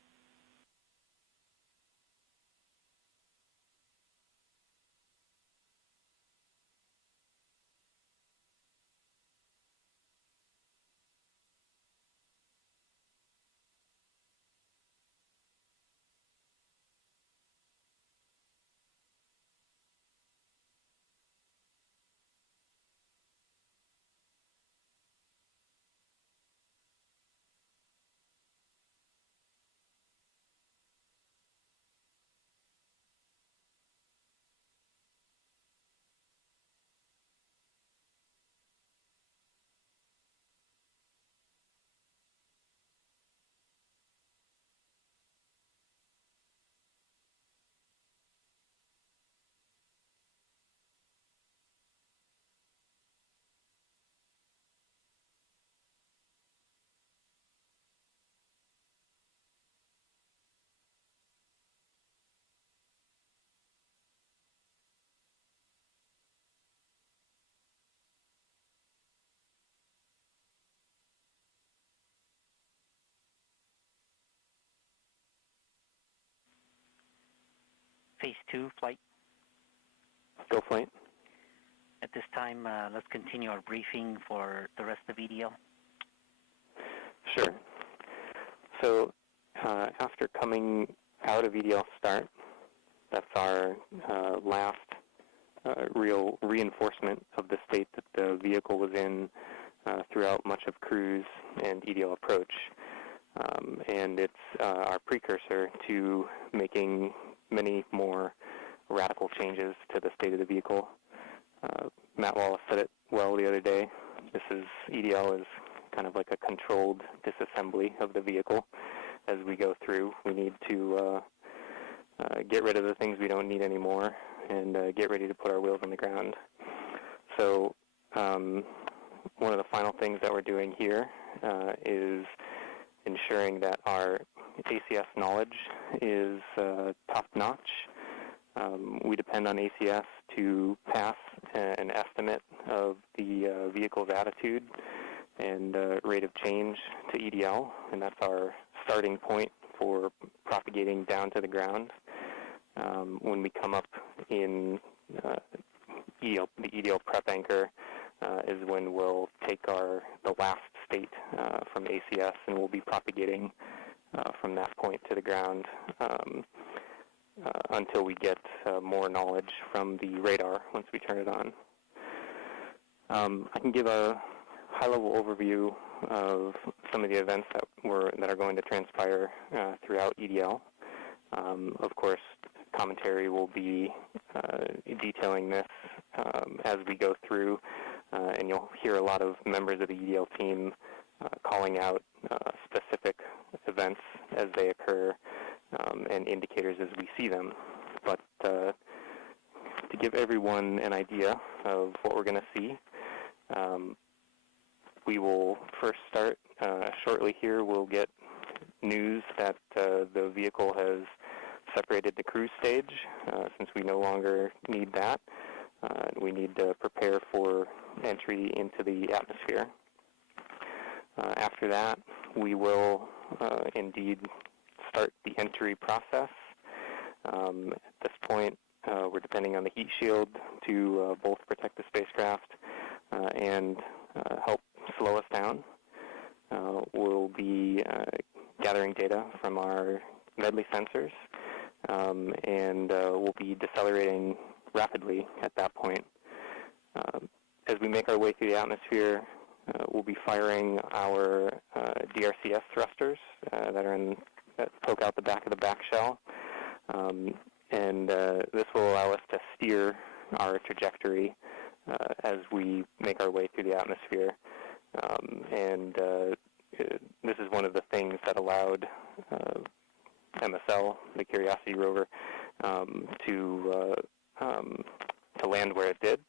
Phase 2 flight. Go flight. At this time, let's continue our briefing for the rest of EDL. Sure. So after coming out of EDL start, that's our last real reinforcement of the state that the vehicle was in throughout much of cruise and EDL approach. And it's our precursor to making many more radical changes to the state of the vehicle. Matt Wallace said it well the other day. EDL is kind of like a controlled disassembly of the vehicle. As we go through, we need to get rid of the things we don't need anymore and get ready to put our wheels on the ground. So one of the final things that we're doing here is ensuring that our ACS knowledge is top-notch. We depend on ACS to pass an estimate of the vehicle's attitude and rate of change to EDL, and that's our starting point for propagating down to the ground. When we come up in the EDL Prep Anchor is when we'll take the last state from ACS, and we'll be propagating from that point to the ground until we get more knowledge from the radar once we turn it on. I can give a high-level overview of some of the events that are going to transpire throughout EDL. Of course, commentary will be detailing this as we go through, and you'll hear a lot of members of the EDL team calling out specific events as they occur and indicators as we see them. But to give everyone an idea of what we're going to see, we will first start shortly here. We'll get news that the vehicle has separated the cruise stage since we no longer need that. We need to prepare for entry into the atmosphere. After that, we will indeed start the entry process. At this point, we're depending on the heat shield to both protect the spacecraft and help slow us down. We'll be gathering data from our medley sensors, and we'll be decelerating rapidly at that point. As we make our way through the atmosphere, we'll be firing our DRCS thrusters that poke out the back of the back shell, and this will allow us to steer our trajectory as we make our way through the atmosphere. This is one of the things that allowed MSL, the Curiosity rover, to land where it did,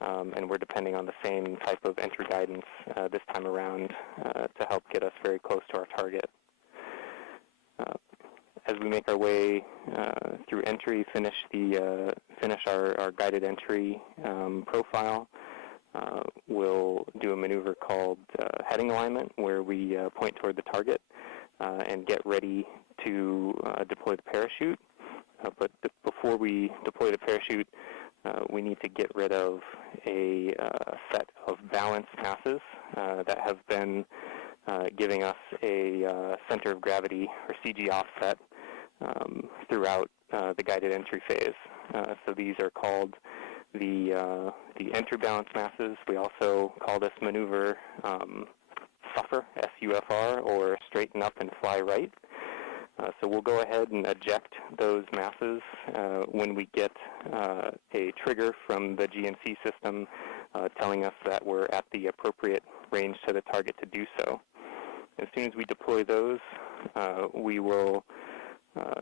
and we're depending on the same type of entry guidance this time around to help get us very close to our target. As we make our way through entry, finish our guided entry profile, we'll do a maneuver called heading alignment, where we point toward the target and get ready to deploy the parachute. But before we deploy the parachute, we need to get rid of a set of balance masses that have been giving us a center of gravity, or CG offset, throughout the guided entry phase. So these are called the entry balance masses. We also call this maneuver SUFR, S-U-F-R, or straighten up and fly right. So we'll go ahead and eject those masses when we get a trigger from the GNC system telling us that we're at the appropriate range to the target to do so. As soon as we deploy those, we will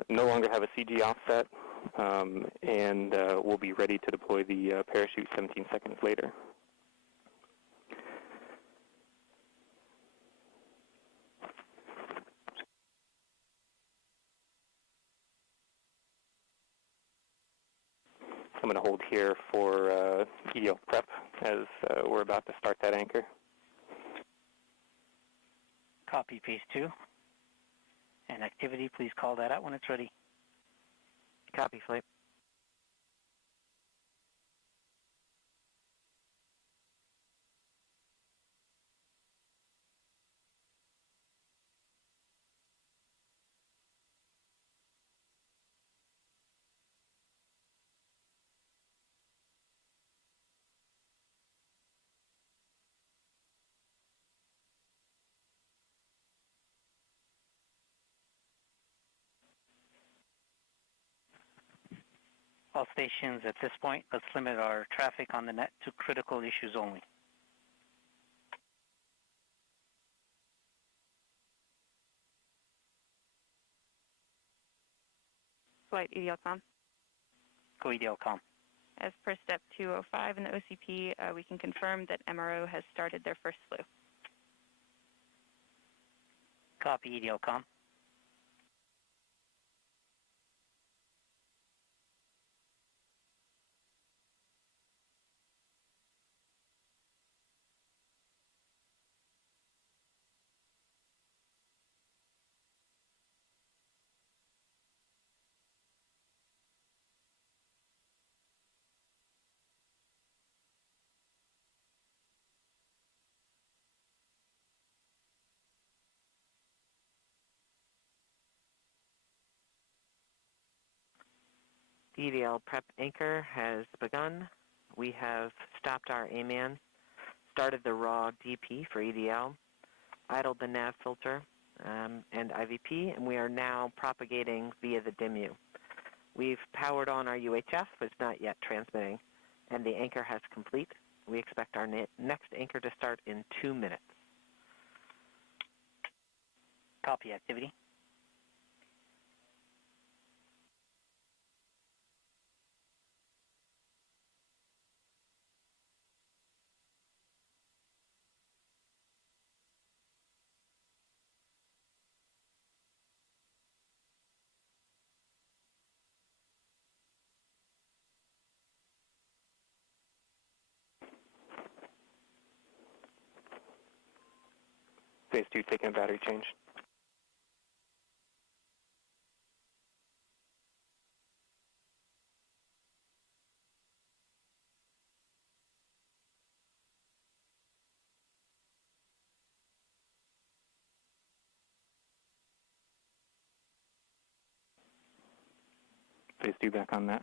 no longer have a CG offset, and we'll be ready to deploy the parachute 17 seconds later. I'm going to hold here for EDL prep as we're about to start that anchor. Copy phase 2. And activity, please call that out when it's ready. Copy, Flip. All stations at this point, let's limit our traffic on the net to critical issues only. Flight EDLCom. Go EDLCom. As per step 205 in the OCP, we can confirm that MRO has started their first flu. Copy EDLCom. The Edl Prep Anchor has begun. We have stopped our AMAN, started the raw DP for EDL, idled the nav filter and IVP, and we are now propagating via the DIMU. We've powered on our UHF, but it's not yet transmitting, and the anchor has complete. We expect our next anchor to start in 2 minutes. Copy activity. Phase 2 taking a battery change. Phase 2 back on that.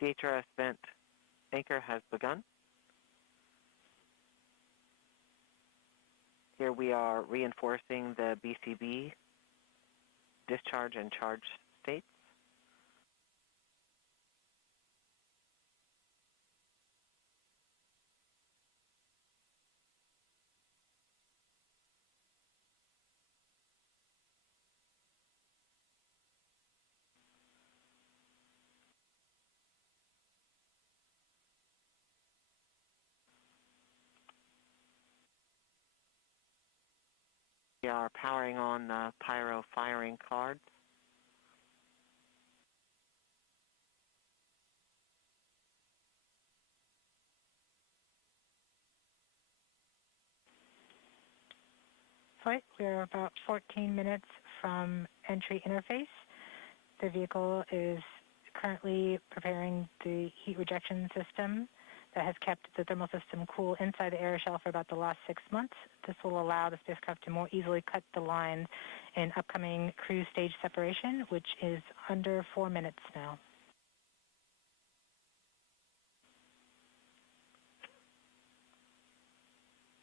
The HRS vent anchor has begun. Here we are reinforcing the BCB discharge and charge states. We are powering on the pyro firing cards. Flight, we're about 14 minutes from entry interface. The vehicle is currently preparing the heat rejection system that has kept the thermal system cool inside the air shell for about the last 6 months. This will allow the spacecraft to more easily cut the lines in upcoming cruise stage separation, which is under 4 minutes now.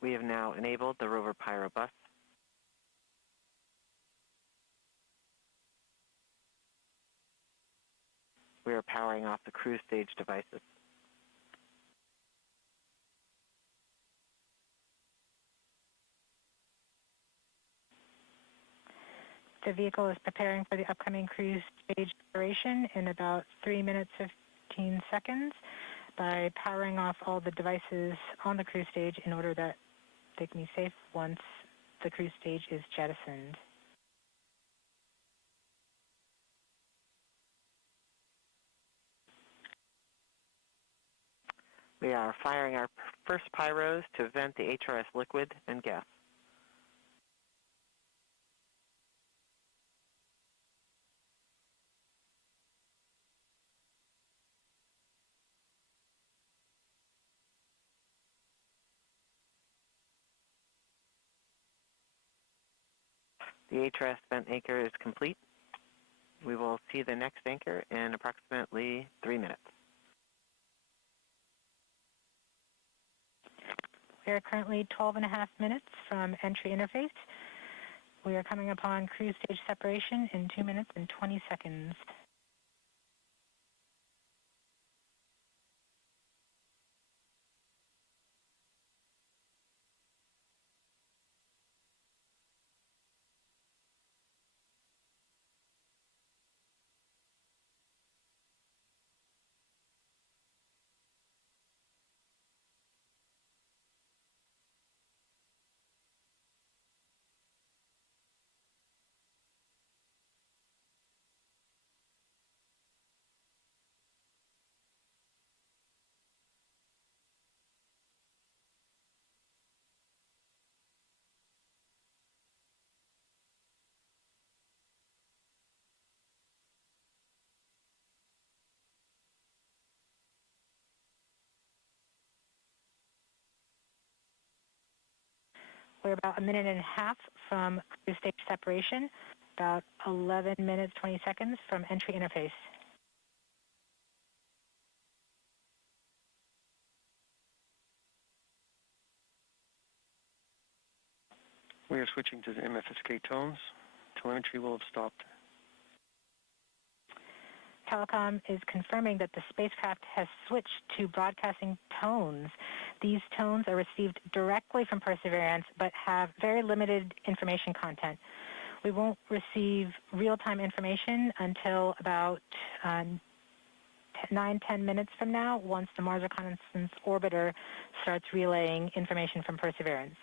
We have now enabled the Rover Pyro bus. We are powering off the cruise stage devices. The vehicle is preparing for the upcoming cruise stage operation in about 3 minutes, 15 seconds by powering off all the devices on the cruise stage in order that they can be safe once the cruise stage is jettisoned. We are firing our first pyros to vent the HRS liquid and gas. The HRS vent anchor is complete. We will see the next anchor in approximately 3 minutes. We are currently 12.5 minutes from entry interface. We are coming upon cruise stage separation in 2 minutes and 20 seconds. We're about a minute and a half from cruise stage separation, about 11 minutes, 20 seconds from entry interface. We are switching to the MFSK tones. Telemetry will have stopped. Telecom is confirming that the spacecraft has switched to broadcasting tones. These tones are received directly from Perseverance, but have very limited information content. We won't receive real-time information until about 9-10 minutes from now, once the Mars Reconnaissance Orbiter starts relaying information from Perseverance.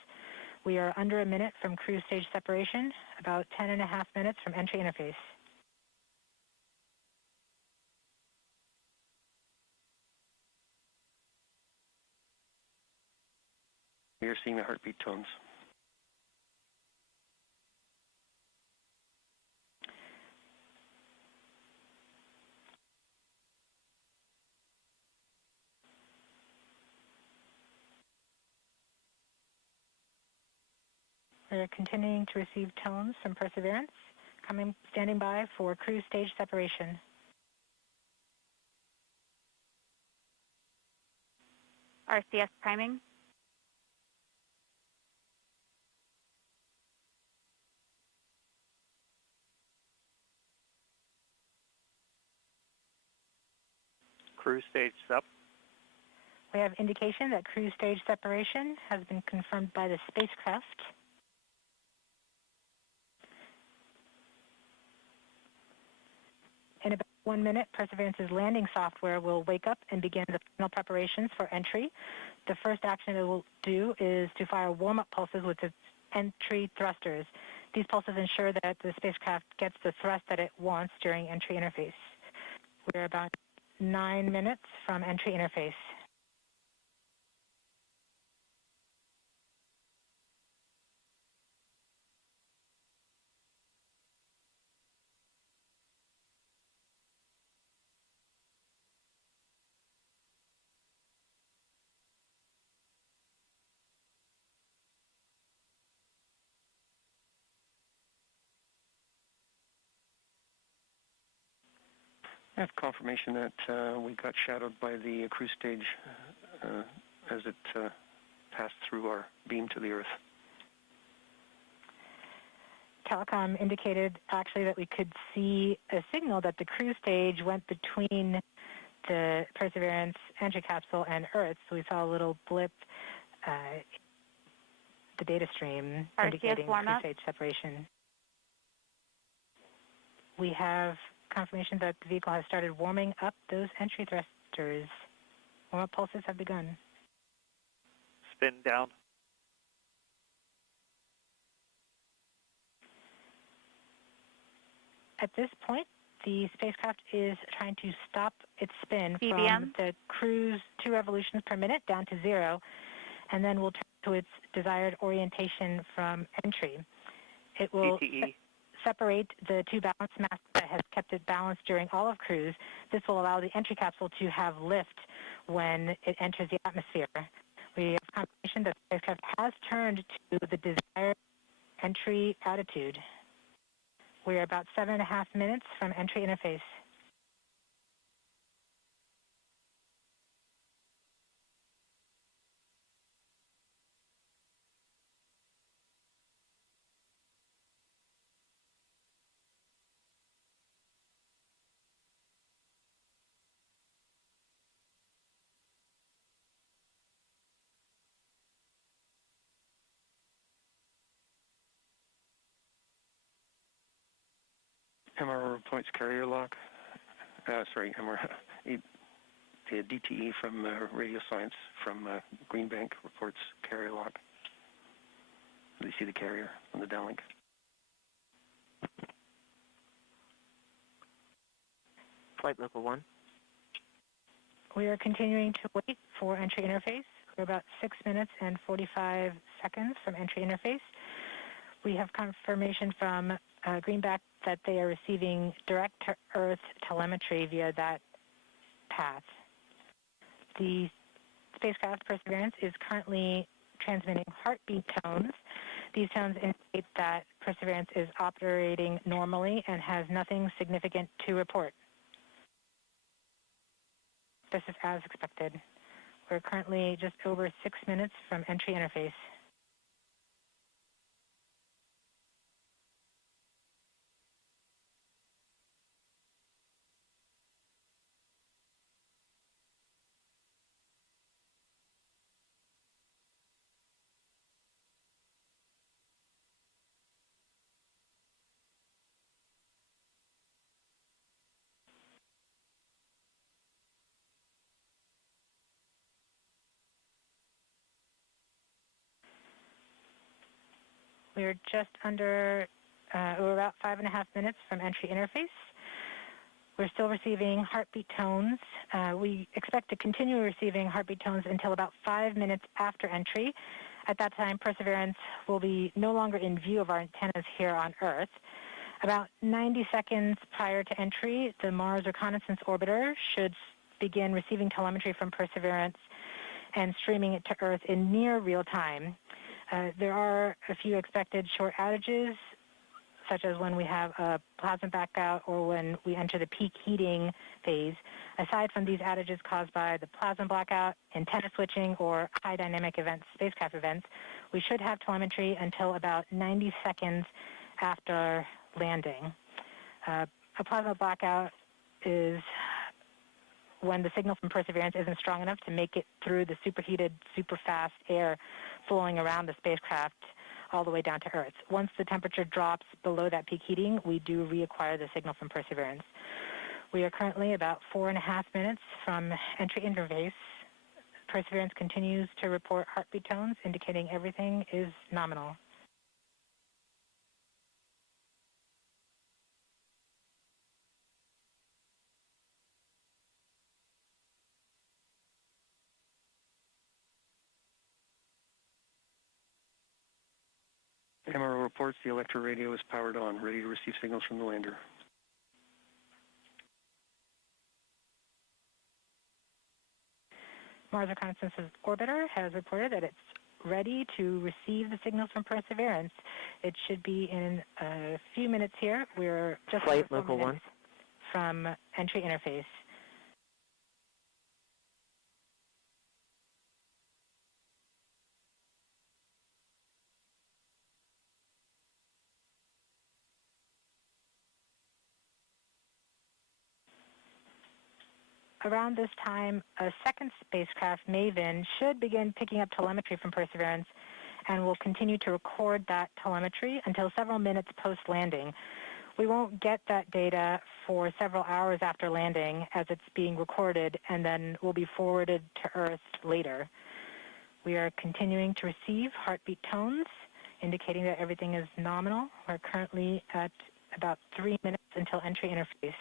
We are under a minute from cruise stage separation, about 10.5 minutes from entry interface. We are seeing the heartbeat tones. We are continuing to receive tones from Perseverance, standing by for cruise stage separation. RCS priming. Cruise stage sep. We have indication that cruise stage separation has been confirmed by the spacecraft. In about 1 minute, Perseverance's landing software will wake up and begin the final preparations for entry. The first action it will do is to fire warm-up pulses with its entry thrusters. These pulses ensure that the spacecraft gets the thrust that it wants during entry interface. We're about 9 minutes from entry interface. I have confirmation that we got shadowed by the cruise stage as it passed through our beam to the Earth. Telecom indicated actually that we could see a signal that the cruise stage went between the Perseverance entry capsule and Earth. So we saw a little blip, the data stream indicating cruise stage separation. We have confirmation that the vehicle has started warming up those entry thrusters. Warm-up pulses have begun. Spin down. At this point, the spacecraft is trying to stop its spin BBM. from the cruise 2 revolutions per minute down to 0, and then will turn to its desired orientation from entry. It will separate the 2 balance masks that has kept it balanced during all of cruise. This will allow the entry capsule to have lift when it enters the atmosphere. We have confirmation that the spacecraft has turned to the desired entry attitude. We are about 7.5 minutes from entry interface. MRO reports carrier lock. The DTE from Radio Science from Green Bank reports carrier lock. You see the carrier on the downlink. Flight Local 1. We are continuing to wait for entry interface. We're about 6 minutes and 45 seconds from entry interface. We have confirmation from Greenback that they are receiving direct-to-Earth telemetry via that path. The spacecraft Perseverance is currently transmitting heartbeat tones. These tones indicate that Perseverance is operating normally and has nothing significant to report. This is as expected. We're currently just over 6 minutes from entry interface. We're just under, we're about 5.5 minutes from entry interface. We're still receiving heartbeat tones. We expect to continue receiving heartbeat tones until about 5 minutes after entry. At that time, Perseverance will be no longer in view of our antennas here on Earth. About 90 seconds prior to entry, the Mars Reconnaissance Orbiter should begin receiving telemetry from Perseverance and streaming it to Earth in near real time. There are a few expected short outages, such as when we have a plasma blackout or when we enter the peak heating phase. Aside from these outages caused by the plasma blackout, antenna switching, or high dynamic events, spacecraft events, we should have telemetry until about 90 seconds after landing. A plasma blackout is when the signal from Perseverance isn't strong enough to make it through the superheated, super fast air flowing around the spacecraft all the way down to Earth. Once the temperature drops below that peak heating, we do reacquire the signal from Perseverance. We are currently about 4.5 minutes from entry interface. Perseverance continues to report heartbeat tones, indicating everything is nominal. MRO reports the electro radio is powered on, ready to receive signals from the lander. Mars Reconnaissance Orbiter has reported that it's ready to receive the signals from Perseverance. It should be in a few minutes here. We're just Flight Local 1 from entry interface. Around this time, a second spacecraft, MAVEN, should begin picking up telemetry from Perseverance and will continue to record that telemetry until several minutes post-landing. We won't get that data for several hours after landing as it's being recorded and then will be forwarded to Earth later. We are continuing to receive heartbeat tones, indicating that everything is nominal. We're currently at about 3 minutes until entry interface.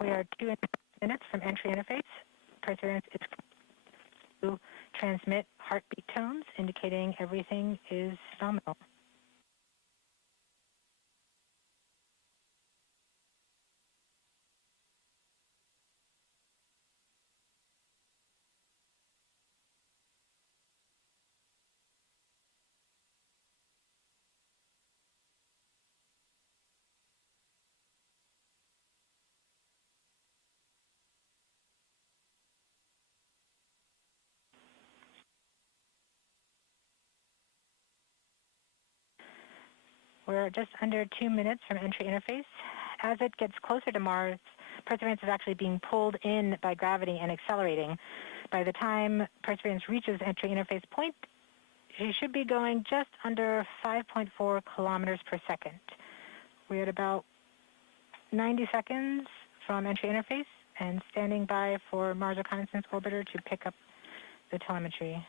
We are 2 minutes from entry interface. Perseverance is to transmit heartbeat tones, indicating everything is nominal. We're just under 2 minutes from entry interface. As it gets closer to Mars, Perseverance is actually being pulled in by gravity and accelerating. By the time Perseverance reaches entry interface point, she should be going just under 5.4 kilometers per second. We're at about 90 seconds from entry interface and standing by for Mars Reconnaissance Orbiter to pick up the telemetry.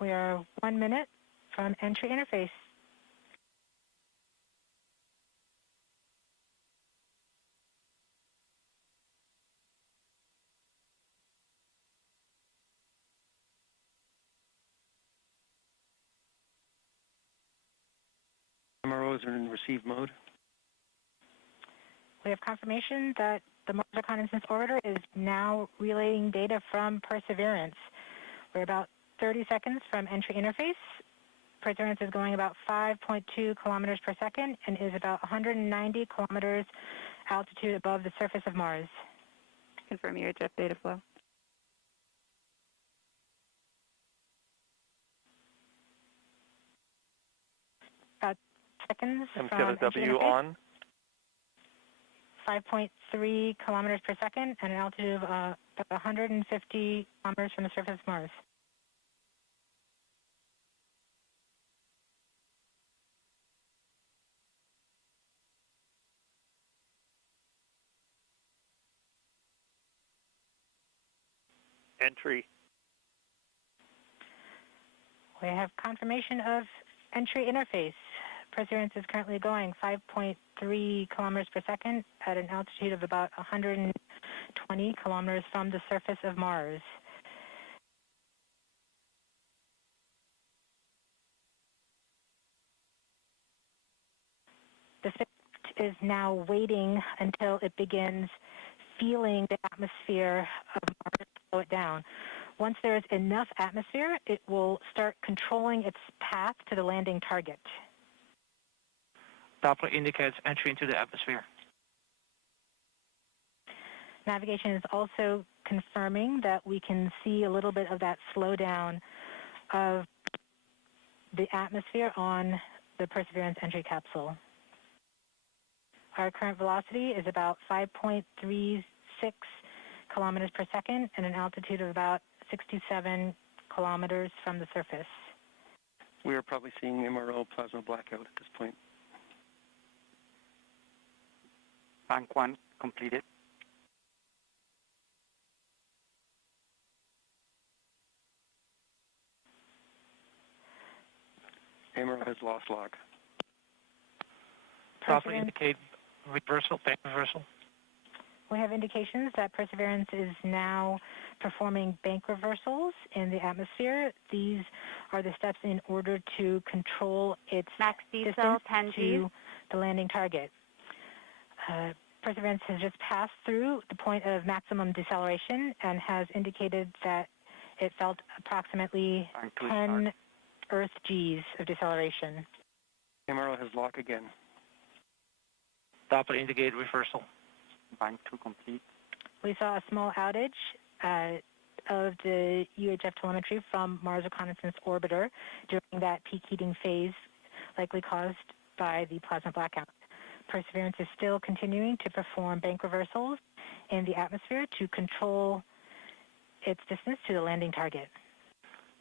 We are 1 minute from entry interface. MROs are in receive mode. We have confirmation that the Mars Reconnaissance Orbiter is now relaying data from Perseverance. We're about 30 seconds from entry interface. Perseverance is going about 5.2 kilometers per second and is about 190 kilometers altitude above the surface of Mars. Confirm UHF data flow. About seconds from MTLW on. 5.3 kilometers per second and an altitude of about 150 kilometers from the surface of Mars. Entry. We have confirmation of entry interface. Perseverance is currently going 5.3 kilometers per second at an altitude of about 120 kilometers from the surface of Mars. The spacecraft is now waiting until it begins feeling the atmosphere of Mars to slow it down. Once there is enough atmosphere, it will start controlling its path to the landing target. Doppler indicates entry into the atmosphere. Navigation is also confirming that we can see a little bit of that slowdown of the atmosphere on the Perseverance entry capsule. Our current velocity is about 5.36 kilometers per second and an altitude of about 67 kilometers from the surface. We are probably seeing MRO plasma blackout at this point. Bank 1 completed. MRO has lost log. Doppler indicate reversal, bank reversal. We have indications that Perseverance is now performing bank reversals in the atmosphere. These are the steps in order to control its distance to the landing target. Perseverance has just passed through the point of maximum deceleration and has indicated that it felt approximately 10 Earth Gs of deceleration. MRO has lock again. Doppler indicate reversal. Bank 2 complete. We saw a small outage of the UHF telemetry from Mars Reconnaissance Orbiter during that peak heating phase, likely caused by the plasma blackout. Perseverance is still continuing to perform bank reversals in the atmosphere to control its distance to the landing target.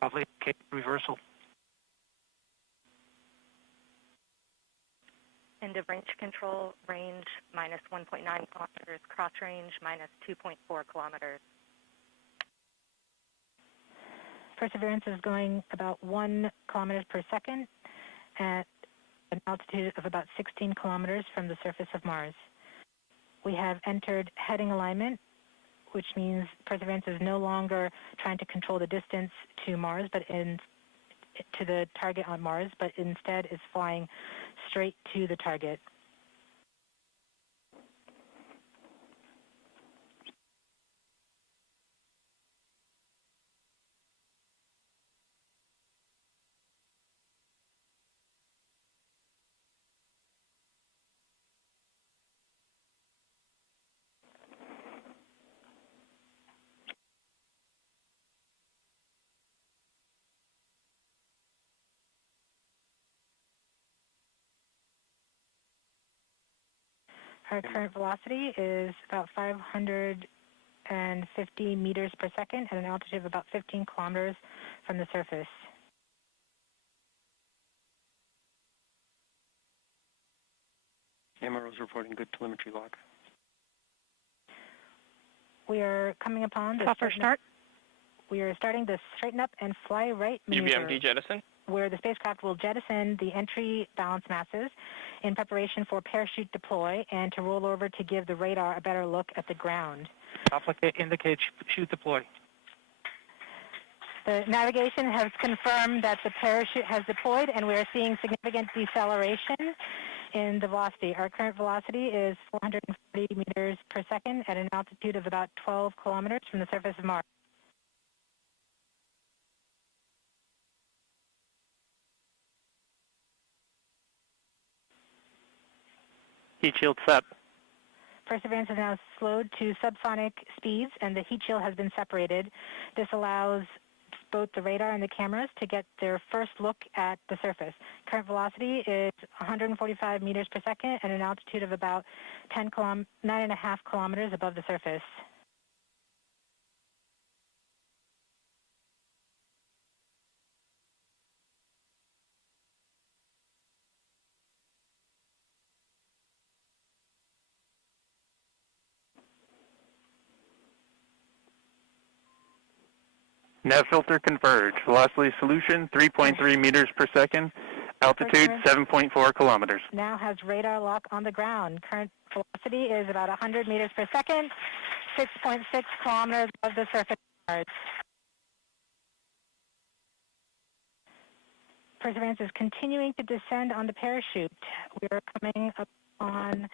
Doppler indicate reversal. End of range control, range minus 1.9 kilometers, cross range minus 2.4 kilometers. Perseverance is going about 1 kilometers per second at an altitude of about 16 kilometers from the surface of Mars. We have entered heading alignment, which means Perseverance is no longer trying to control the distance to Mars, to the target on Mars, but instead is flying straight to the target. Our current velocity is about 550 meters per second at an altitude of about 15 kilometers from the surface. MRO's reporting good telemetry log. We are coming upon the start. We are starting the straighten up and fly right maneuver, UBMD jettison. where the spacecraft will jettison the entry balance masses in preparation for parachute deploy and to roll over to give the radar a better look at the ground. Indicate chute deploy. The navigation has confirmed that the parachute has deployed, and we are seeing significant deceleration in the velocity. Our current velocity is 440 meters per second at an altitude of about 12 kilometers from the surface of Mars. Heat shield set. Perseverance has now slowed to subsonic speeds, and the heat shield has been separated. This allows both the radar and the cameras to get their first look at the surface. Current velocity is 145 meters per second at an altitude of about 9.5 kilometers above the surface. Nav filter converge. Velocity solution 3.3 meters per second. Altitude 7.4 kilometers. Now has radar lock on the ground. Current velocity is about 100 meters per second, 6.6 kilometers above the surface of Mars. Perseverance is continuing to descend on the parachute. We are coming up on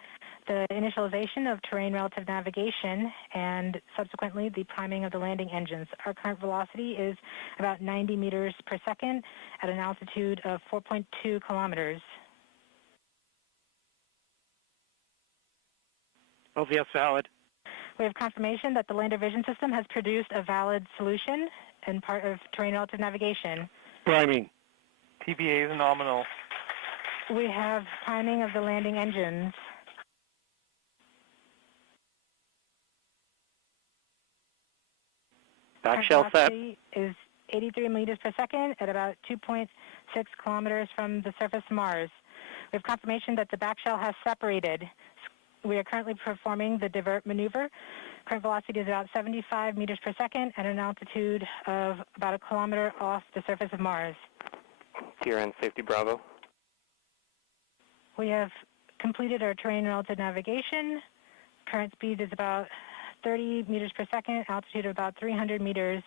the initialization of terrain relative navigation and subsequently the priming of the landing engines. Our current velocity is about 90 meters per second at an altitude of 4.2 kilometers. OVS valid. We have confirmation that the lander vision system has produced a valid solution and part of terrain relative navigation. Priming. TBA is nominal. We have priming of the landing engines. Back shell set. Is 83 meters per second at about 2.6 kilometers from the surface of Mars. We have confirmation that the back shell has separated. We are currently performing the divert maneuver. Current velocity is about 75 meters per second at an altitude of about a kilometer off the surface of Mars. TRN Safety Bravo. We have completed our terrain relative navigation. Current speed is about 30 meters per second, altitude of about 300 meters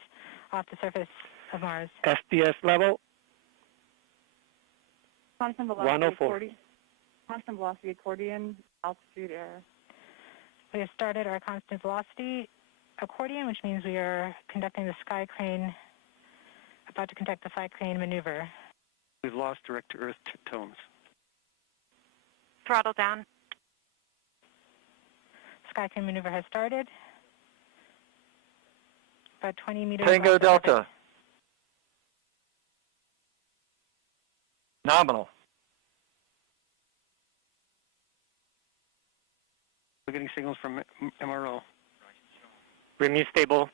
off the surface of Mars. SDS level. Constant velocity 104. Constant velocity accordion, altitude error. We have started our constant velocity accordion, which means we are conducting the sky crane, about to conduct the sky crane maneuver. We've lost direct-to-earth tones. Throttle down. Sky crane maneuver has started. About 20 meters. Tango Delta. Nominal. We're getting signals from MRO. Remuse stable.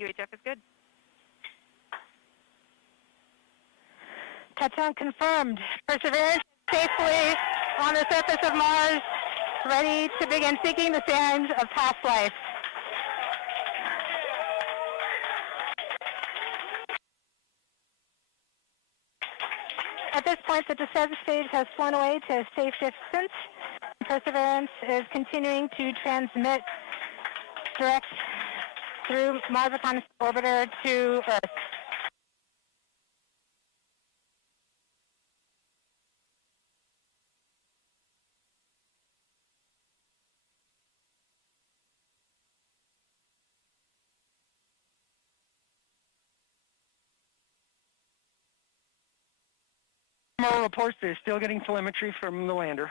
UHF is good. Touchdown confirmed. Perseverance safely on the surface of Mars, ready to begin seeking the sands of past life. At this point, the descent stage has flown away to a safe distance. Perseverance is continuing to transmit direct through Mars Reconnaissance Orbiter to Earth. MRO reports they're still getting telemetry from the lander.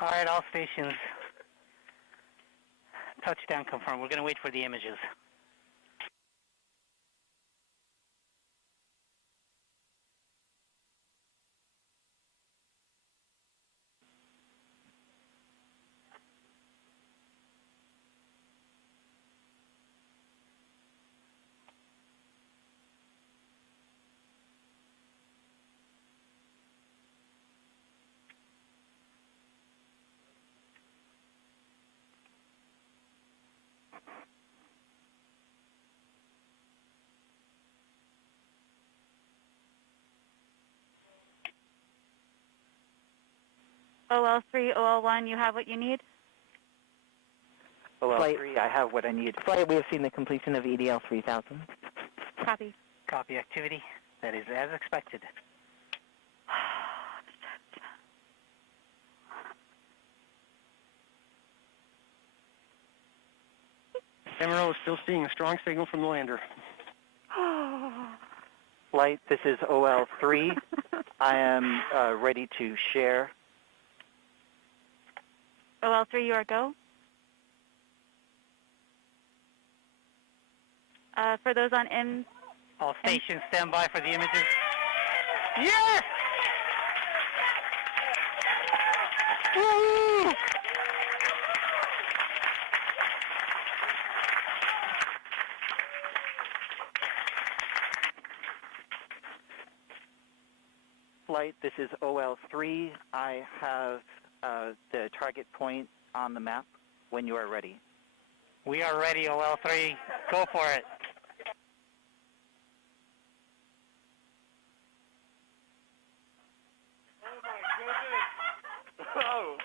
All right, all stations. Touchdown confirmed. We're going to wait for the images. OL3, OL1, you have what you need? OL3, I have what I need. Flight, we have seen the completion of EDL 3000. Copy. Copy activity. That is as expected. MRO is still seeing a strong signal from the lander. Flight, this is OL3. I am ready to share. OL3, you are go. For those on M. All stations stand by for the images. Yes! Woo! Flight, this is OL3. I have the target point on the map when you are ready. We are ready, OL3. Go for it. Oh.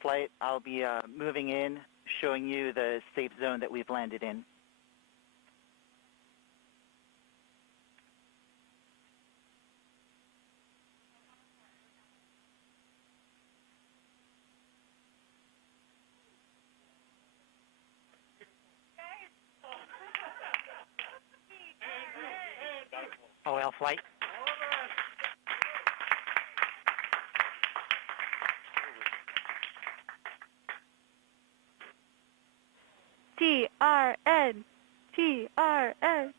Flight, I'll be moving in, showing you the safe zone that we've landed in. OL flight. TRN. TRN.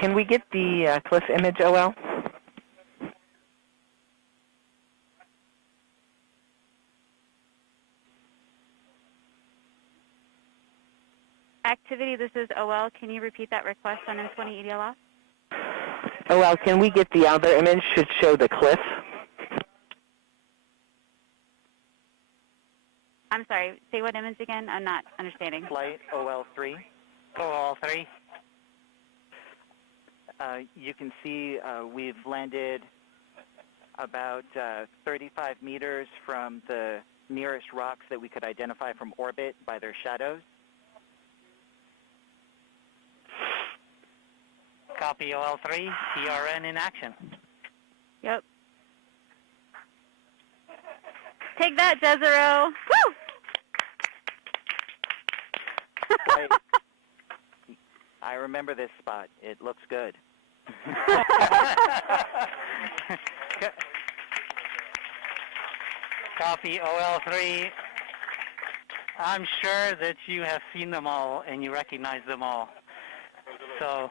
Can we get the cliff image, OL? Activity, this is OL. Can you repeat that request on M20 EDL off? OL, can we get the other image? Should show the cliff. I'm sorry, say what image again? I'm not understanding. Flight OL3. OL3. You can see we've landed about 35 meters from the nearest rocks that we could identify from orbit by their shadows. Copy OL3, TRN in action. Yep. Take that, Desero. Woo! Right. I remember this spot. It looks good. Copy OL3. I'm sure that you have seen them all and you recognize them all. So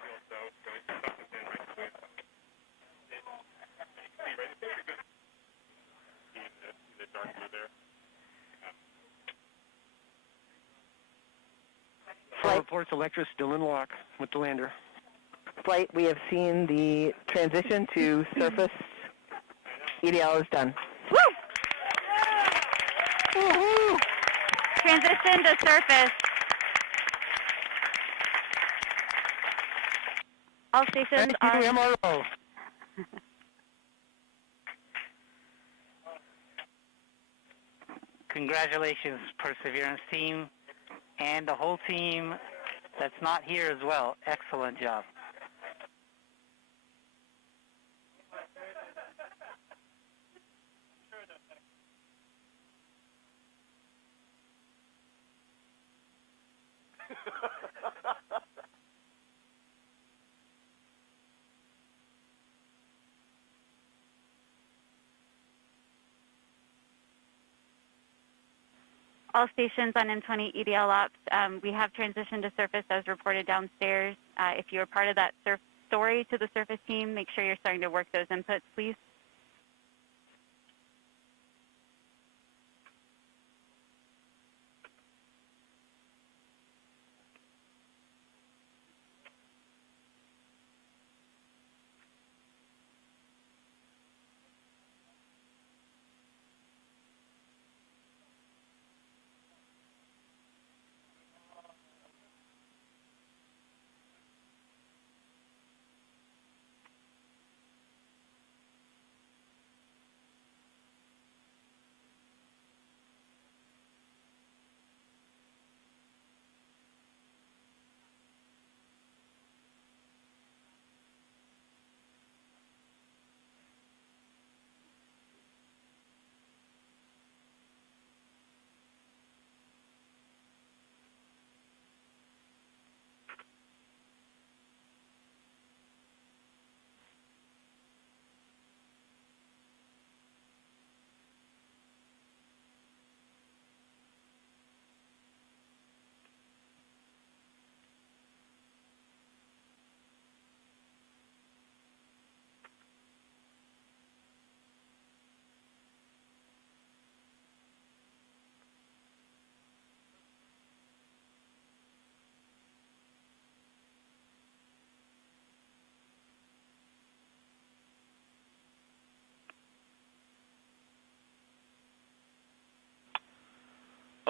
Flight reports Electra still in lock with the lander. Flight, we have seen the transition to surface. EDL is done. Woo! Woo-hoo! Transition to surface. All stations Thank you, MRO. Congratulations, Perseverance team, and the whole team that's not here as well. Excellent job. All stations on M20 EDL ops, we have transitioned to surface as reported downstairs. If you are part of that story to the surface team, make sure you're starting to work those inputs, please.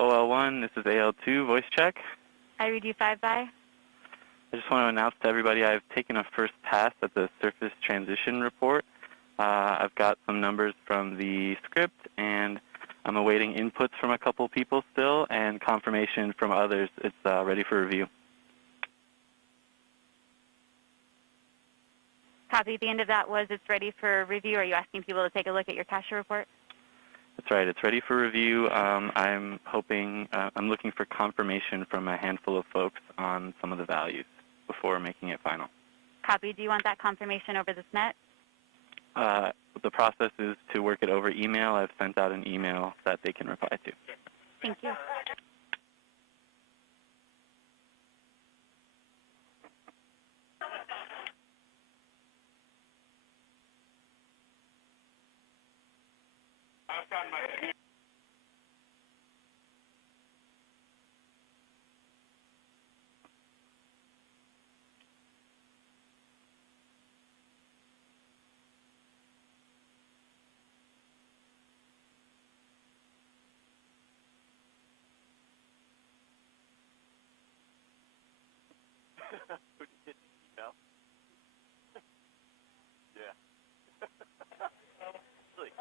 OL1, this is AL2, voice check. I read you 5 by. I just want to announce to everybody I've taken a first pass at the surface transition report. I've got some numbers from the script, and I'm awaiting inputs from a couple people still, and confirmation from others. It's ready for review. Copy. The end of that was it's ready for review. Are you asking people to take a look at your cache report? That's right. It's ready for review. I'm looking for confirmation from a handful of folks on some of the values before making it final. Copy. Do you want that confirmation over the SNET? The process is to work it over email. I've sent out an email that they can reply to. Thank you. Who did the email? Yeah. Really?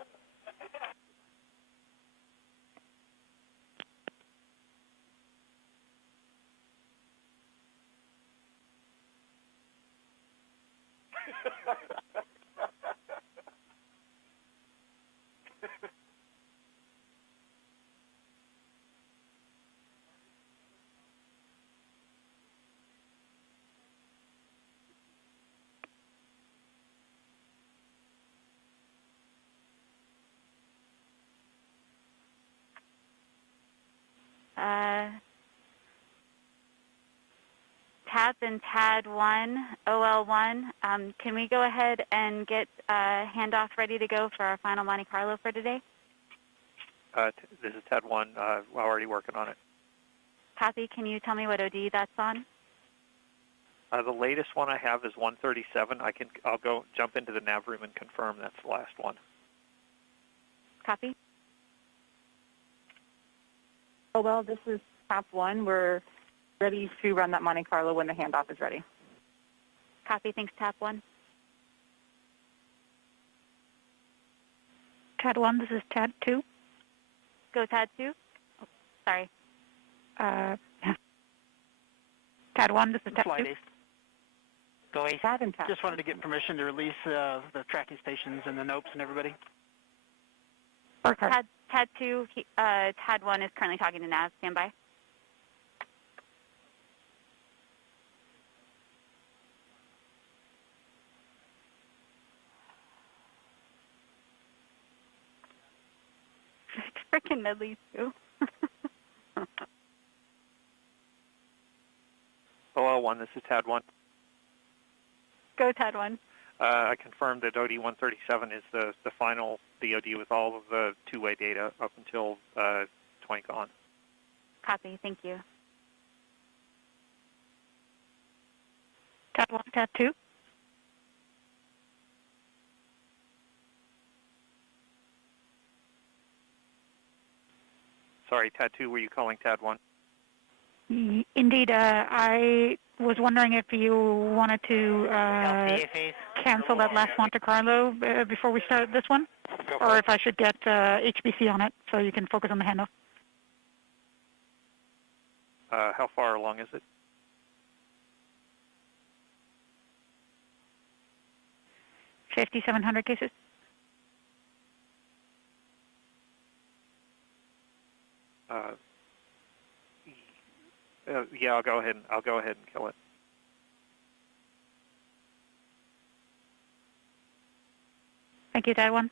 TAP and TAD1, OL1, can we go ahead and get handoff ready to go for our final Monte Carlo for today? This is TAD1. We're already working on it. Copy. Can you tell me what OD that's on? The latest one I have is 137. I'll go jump into the nav room and confirm that's the last one. Copy. Oh, well, this is TAP 1. We're ready to run that Monte Carlo when the handoff is ready. Copy. Thanks, TAP 1. TAD 1, this is TAD 2. Go TAD 2. Oh, sorry. TAD 1, this is TAD 2. Go Ace. TAD and TAD. Just wanted to get permission to release the tracking stations and the NOPEs and everybody. TAD 2, TAD 1 is currently talking to nav. Stand by. Frickin' Medley too. OL1, this is TAD1. Go TAD1. I confirmed that OD137 is the final DOD with all of the two-way data up until 20 gone. Copy. Thank you. TAD 1, TAD 2. Sorry, TAD2, were you calling TAD1? Indeed. I was wondering if you wanted to cancel that last Monte Carlo before we start this one, or if I should get HBC on it so you can focus on the handoff. How far along is it? $5,700 cases. Yeah, I'll go ahead and kill it. Thank you, TAD 1.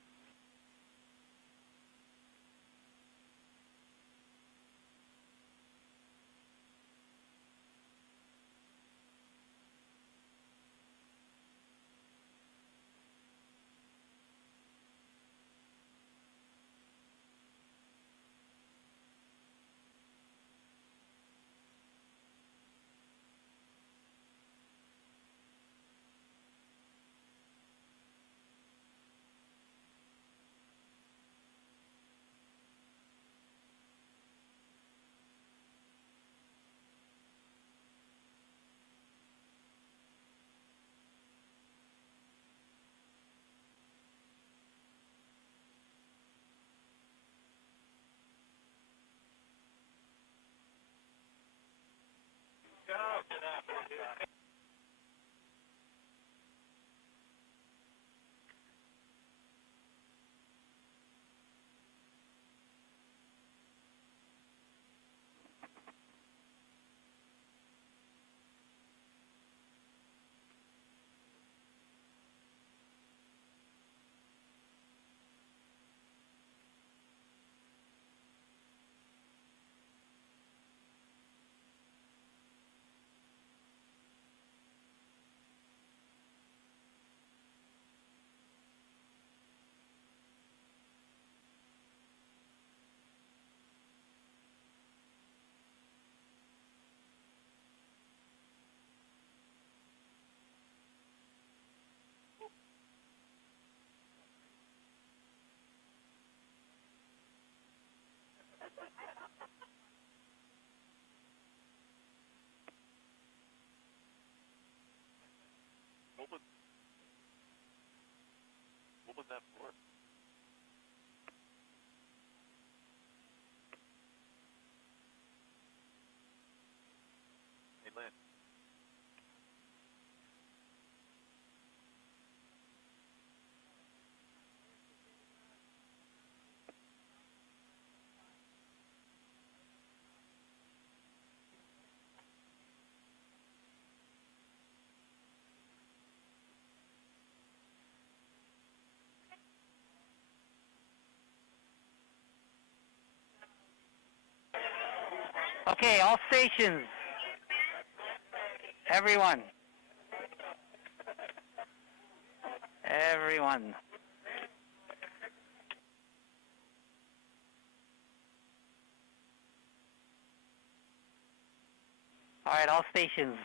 What was that for? Hey, Lynn. Okay, all stations. Everyone. Everyone. All right, all stations.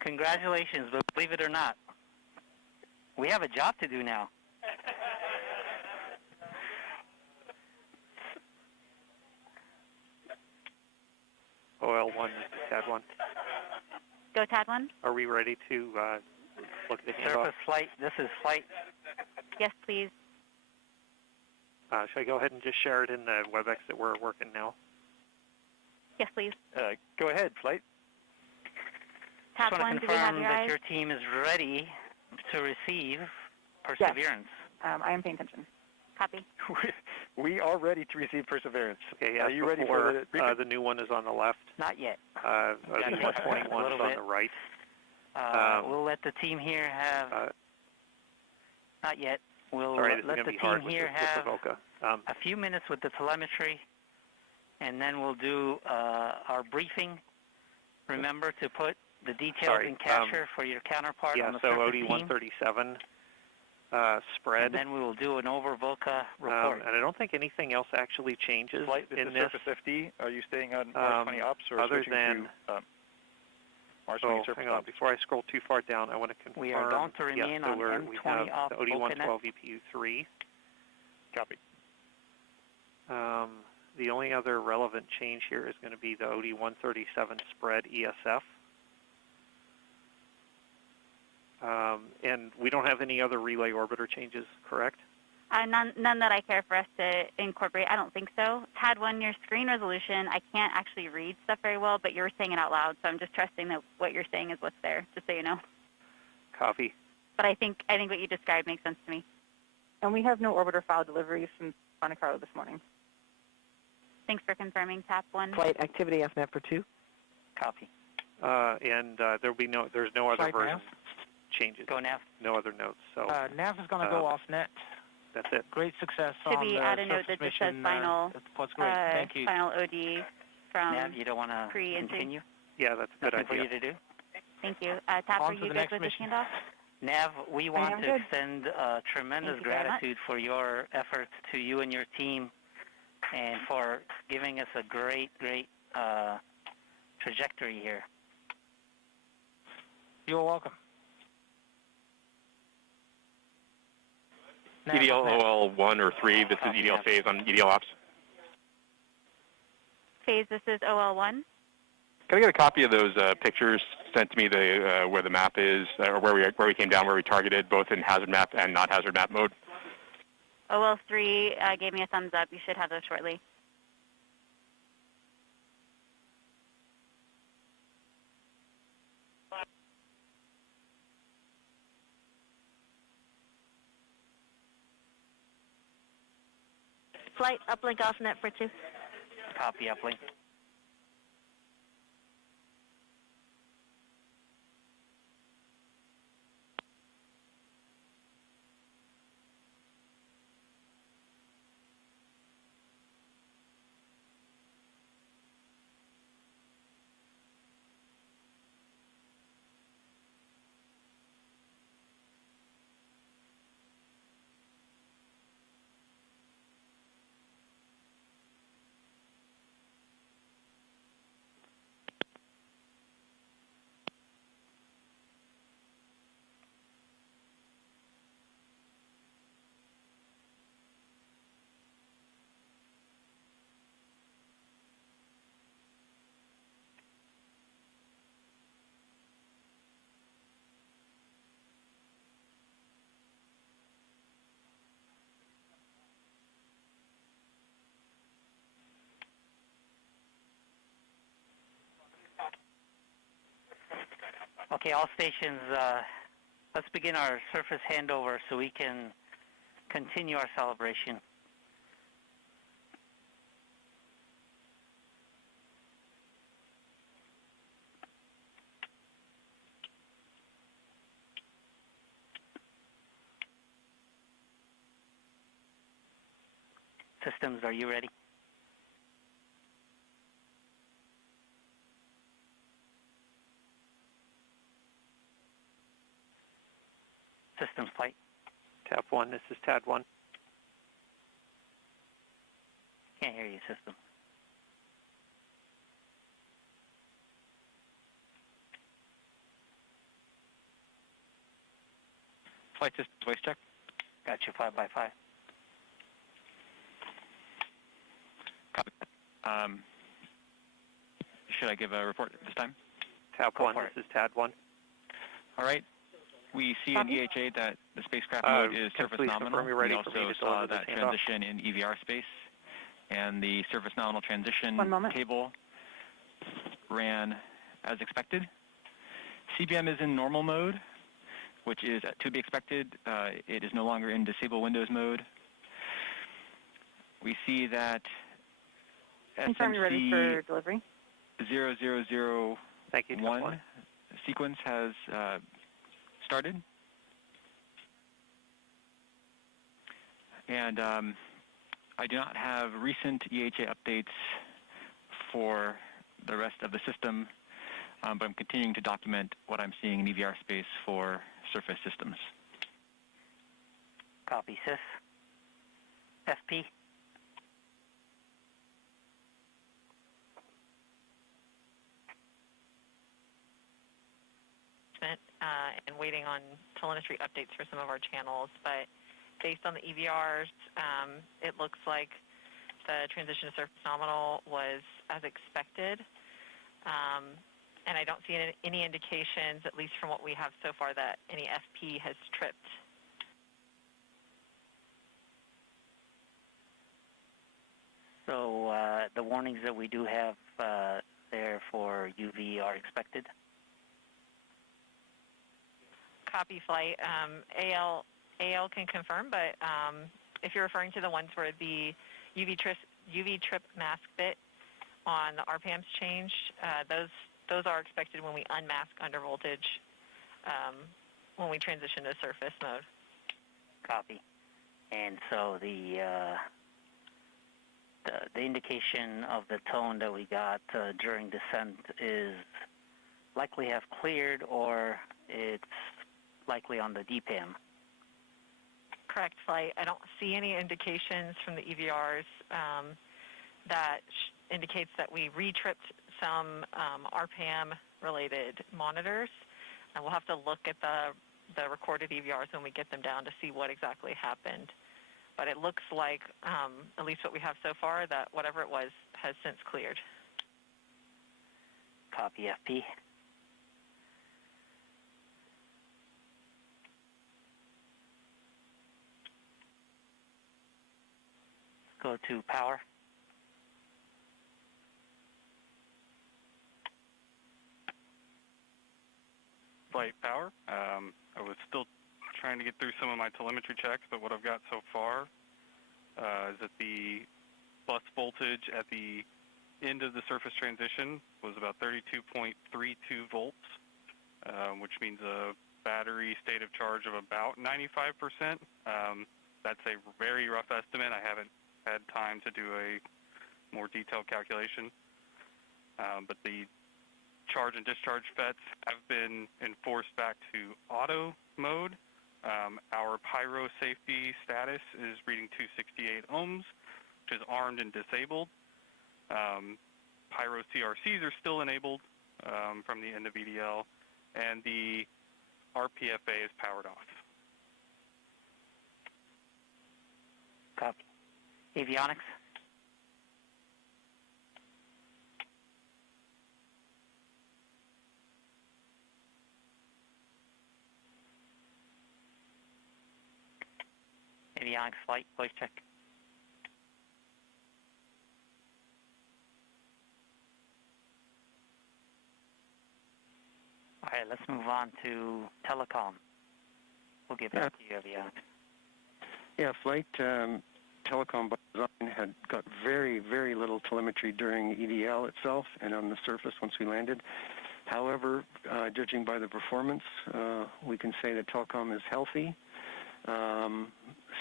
Congratulations, but believe it or not, we have a job to do now. OL1, TAD 1. Go TAD 1. Are we ready to look at the handoff? Surface flight, this is flight. Yes, please. Should I go ahead and just share it in the WebEx that we're working now? Yes, please. Go ahead, flight. TAD Just 1, want do to we have confirm your that eyes? your team is ready to receive Perseverance. I am paying attention. Copy. We are ready to receive Perseverance. Okay, yes, Are you ready for the briefing? The new one is on the left. Not yet. The 121 is on the right. We'll let the team here have... not yet. We'll sorry, this let is the be hard team here with have the VOCA. a few minutes with the telemetry, and then we'll do our briefing. Remember to put the details in capture for your counterpart on the so surface OD team. 137 spread. And then we will do an over VOCA report. And I don't think anything else actually changes Flight, this in is this. Surface 50. Are you staying on Mars 20 ops or other switching than, to Mars 20 surface hang on. ops? Before I scroll too far down, I want to confirm. We are going to remain yes, so on we M20 have off the OD VOCA 112 EPU3. Copy. The only other relevant change here is going to be the OD 137 spread ESF. And we don't have any other relay orbiter changes, correct? None that I care for us to incorporate. I don't think so. TAD 1, your screen resolution, I can't actually read stuff very well, but you're saying it out loud, so I'm just trusting that what you're saying is what's there, just so you know. Copy. But I think what you described makes sense to me. And we have no orbiter file deliveries from Monte Carlo this morning. Thanks for confirming, TAP 1. Flight activity FNAV for 2. Copy. And there's no other Flight version nav. changes. Go nav. No other notes. So nav is going to go off net. That's it. Great success Should on we the add a note that surface just says mission, final, that's great. Thank you. final OD from Nav, you don't want to pre-entry? continue? Yeah, that's a good Nothing idea. for you to do? Thank you. TAP, On are to you the good next with this mission. handoff? Nav, we want am to good. extend tremendous Thank you very much. gratitude for your efforts to you and your team and for giving us a great trajectory here. You're welcome. EDL OL 1 or 3, this is EDL phase on EDL ops. Phase, this is OL1. Can I get a copy of those pictures sent to me, where the map is, or where we came down, where we targeted, both in hazard map and not hazard map mode? OL3 gave me a thumbs up. You should have those shortly. Flight, uplink off net for 2. Copy, uplink. Okay, all stations, let's begin our surface handover so we can continue our celebration. Systems, are you ready? Systems, flight. Tap 1, this is TAD 1. Can't hear you, system. Flight systems, voice check. Got you, 5x5. Copy. Should I give a report this time? Tap 1, this is TAD 1. All right. We see in EHA that the spacecraft mode is surface nominal. We also saw that transition in EVR space. And the surface nominal transition table ran as expected. CBM is in normal mode, which is to be expected. It is no longer in disable windows mode. We see that Confirm you're ready for delivery. 0001 sequence has started. And I do not have recent EHA updates for the rest of the system, but I'm continuing to document what I'm seeing in EVR space for surface systems. Copy, sys. FP. And waiting on telemetry updates for some of our channels, but based on the EVRs, it looks like the transition to surface nominal was as expected, and I don't see any indications, at least from what we have so far, that any FP has tripped. So the warnings that we do have there for UV are expected? Copy, flight. AL can confirm, but if you're referring to the ones where the UV trip mask bit on the RPMs changed, those are expected when we unmask under voltage when we transition to surface mode. Copy. And so the indication of the tone that we got during descent is likely have cleared, or it's likely on the DPAM. Correct, flight. I don't see any indications from the EVRs that indicates that we re-tripped some RPAM-related monitors. And we'll have to look at the recorded EVRs when we get them down to see what exactly happened. But it looks like, at least what we have so far, that whatever it was has since cleared. Copy, FP. Go to power. Flight power. I was still trying to get through some of my telemetry checks, but what I've got so far is that the bus voltage at the end of the surface transition was about 32.32 volts, which means a battery state of charge of about 95%. That's a very rough estimate. I haven't had time to do a more detailed calculation. But the charge and discharge FETs have been enforced back to auto mode. Our pyro safety status is reading 268 ohms, which is armed and disabled. Pyro CRCs are still enabled from the end of EDL, and the RPFA is powered off. Copy. Avionics? Avionics flight, voice check. All right, let's move on to telecom. We'll give it to you, Avionics. Yeah, flight telecom by design had got very, very little telemetry during EDL itself and on the surface once we landed. However, judging by the performance, we can say that telecom is healthy.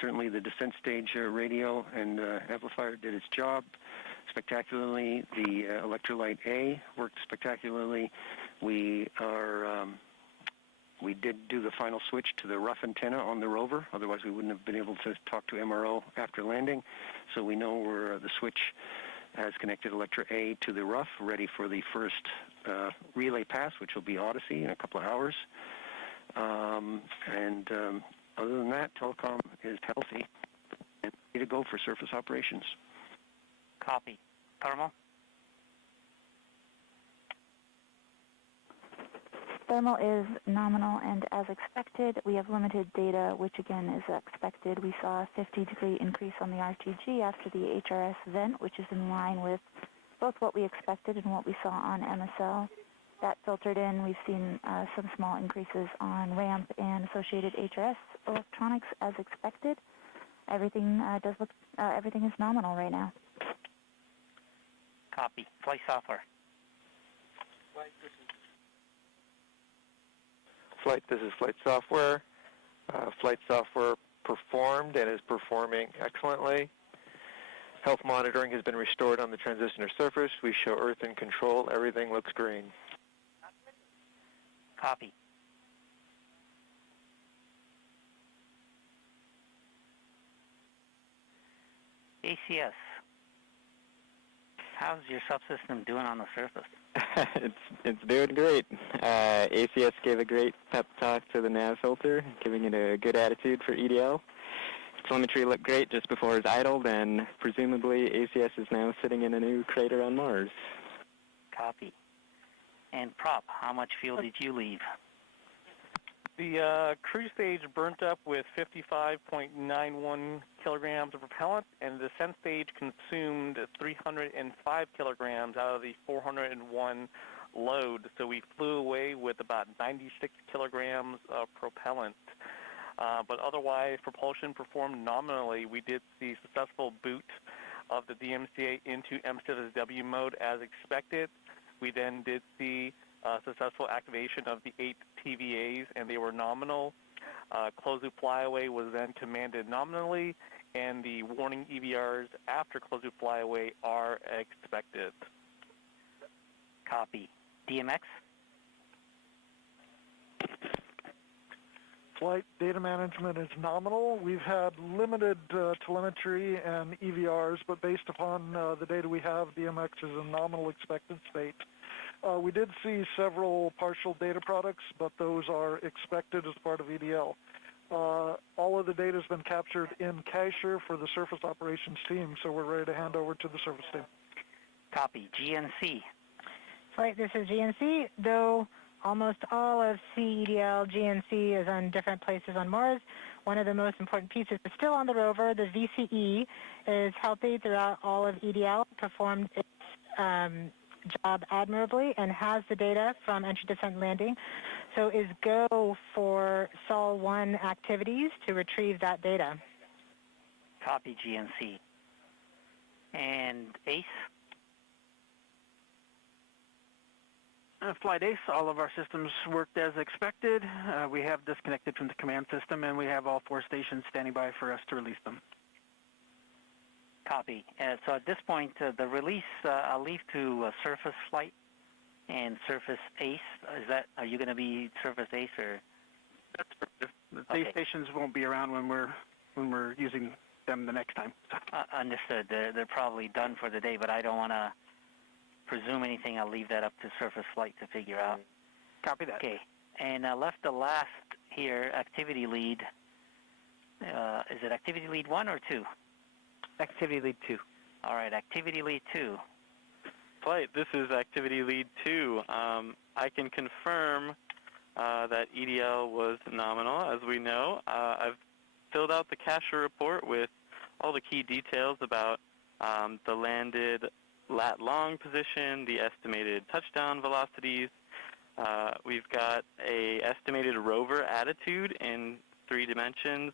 Certainly the descent stage radio and amplifier did its job spectacularly. The electrolyte A worked spectacularly. We did do the final switch to the rough antenna on the Rover. Otherwise, we wouldn't have been able to talk to MRO after landing. So we know where the switch has connected Electra A to the rough, ready for the first relay pass, which will be Odyssey in a couple of hours. Other than that, telecom is healthy and ready to go for surface operations. Copy. Thermal? Thermal is nominal and as expected. We have limited data, which again is expected. We saw a 50-degree increase on the RTG after the HRS vent, which is in line with both what we expected and what we saw on MSL. That filtered in. We've seen some small increases on ramp and associated HRS electronics as expected. Everything everything is nominal right now. Copy. Flight software. Flight, this is flight software. Flight software performed and is performing excellently. Health monitoring has been restored on the transitioner surface. We show earth in control. Everything looks green. Copy. ACS. How's your subsystem doing on the surface? It's doing great. ACS gave a great pep talk to the nav filter, giving it a good attitude for EDL. Telemetry looked great just before it was idled, and presumably ACS is now sitting in a new crater on Mars. Copy. And prop, how much fuel did you leave? The cruise stage burnt up with 55.91 kilograms of propellant, and the descent stage consumed 305 kilograms out of the 401 load. So we flew away with about 96 kilograms of propellant. But otherwise, propulsion performed nominally. We did see successful boot of the DMCA into MCSW mode as expected. We then did see successful activation of the 8 TVAs, and they were nominal. Closed-loop flyaway was then commanded nominally, and the warning EVRs after closed-loop flyaway are expected. Copy. DMX? Flight data management is nominal. We've had limited telemetry and EVRs, but based upon the data we have, DMX is a nominal expected state. We did see several partial data products, but those are expected as part of EDL. All of the data has been captured in Cacher for the surface operations team, so we're ready to hand over to the service team. Copy. GNC. Right, this is GNC. Though almost all of CEDL, GNC is on different places on Mars. One of the most important pieces is still on the rover. The VCE is healthy throughout all of EDL, performed its job admirably, and has the data from entry, descent, landing. So is go for Sol 1 activities to retrieve that data. Copy GNC. And ACE? Flight ACE, all of our systems worked as expected. We have disconnected from the command system, and we have all 4 stations standing by for us to release them. Copy. So at this point, the release I'll leave to surface flight and surface ACE. Are you going to be surface ACE or? The base stations won't be around when we're using them the next time. Understood. They're probably done for the day, but I don't want to presume anything. I'll leave that up to surface flight to figure out. Copy that. Okay. And left the last here, activity lead. Is it activity lead 1 or 2? Activity lead 2. All right, activity lead 2. Flight, this is activity lead 2. I can confirm that EDL was nominal, as we know. I've filled out the cacher report with all the key details about the landed lat-long position, the estimated touchdown velocities. We've got a estimated rover attitude in 3 dimensions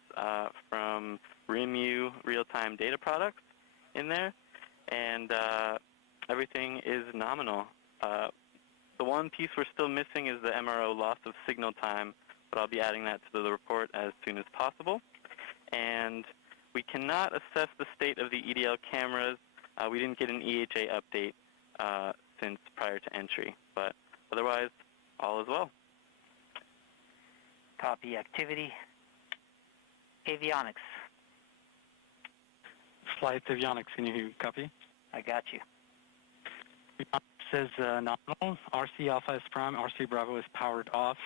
from RIMU real-time data products in there, and everything is nominal. The one piece we're still missing is the MRO loss of signal time, but I'll be adding that to the report as soon as possible. And we cannot assess the state of the EDL cameras. We didn't get an EHA update since prior to entry, but otherwise, all is well. Copy activity. Avionics. Flight avionics, can you copy? I got you. Says nominal. RC Alpha S prime, RC Bravo is powered off.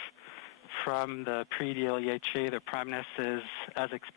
From the pre-EDL EHA, the primeness is as expected.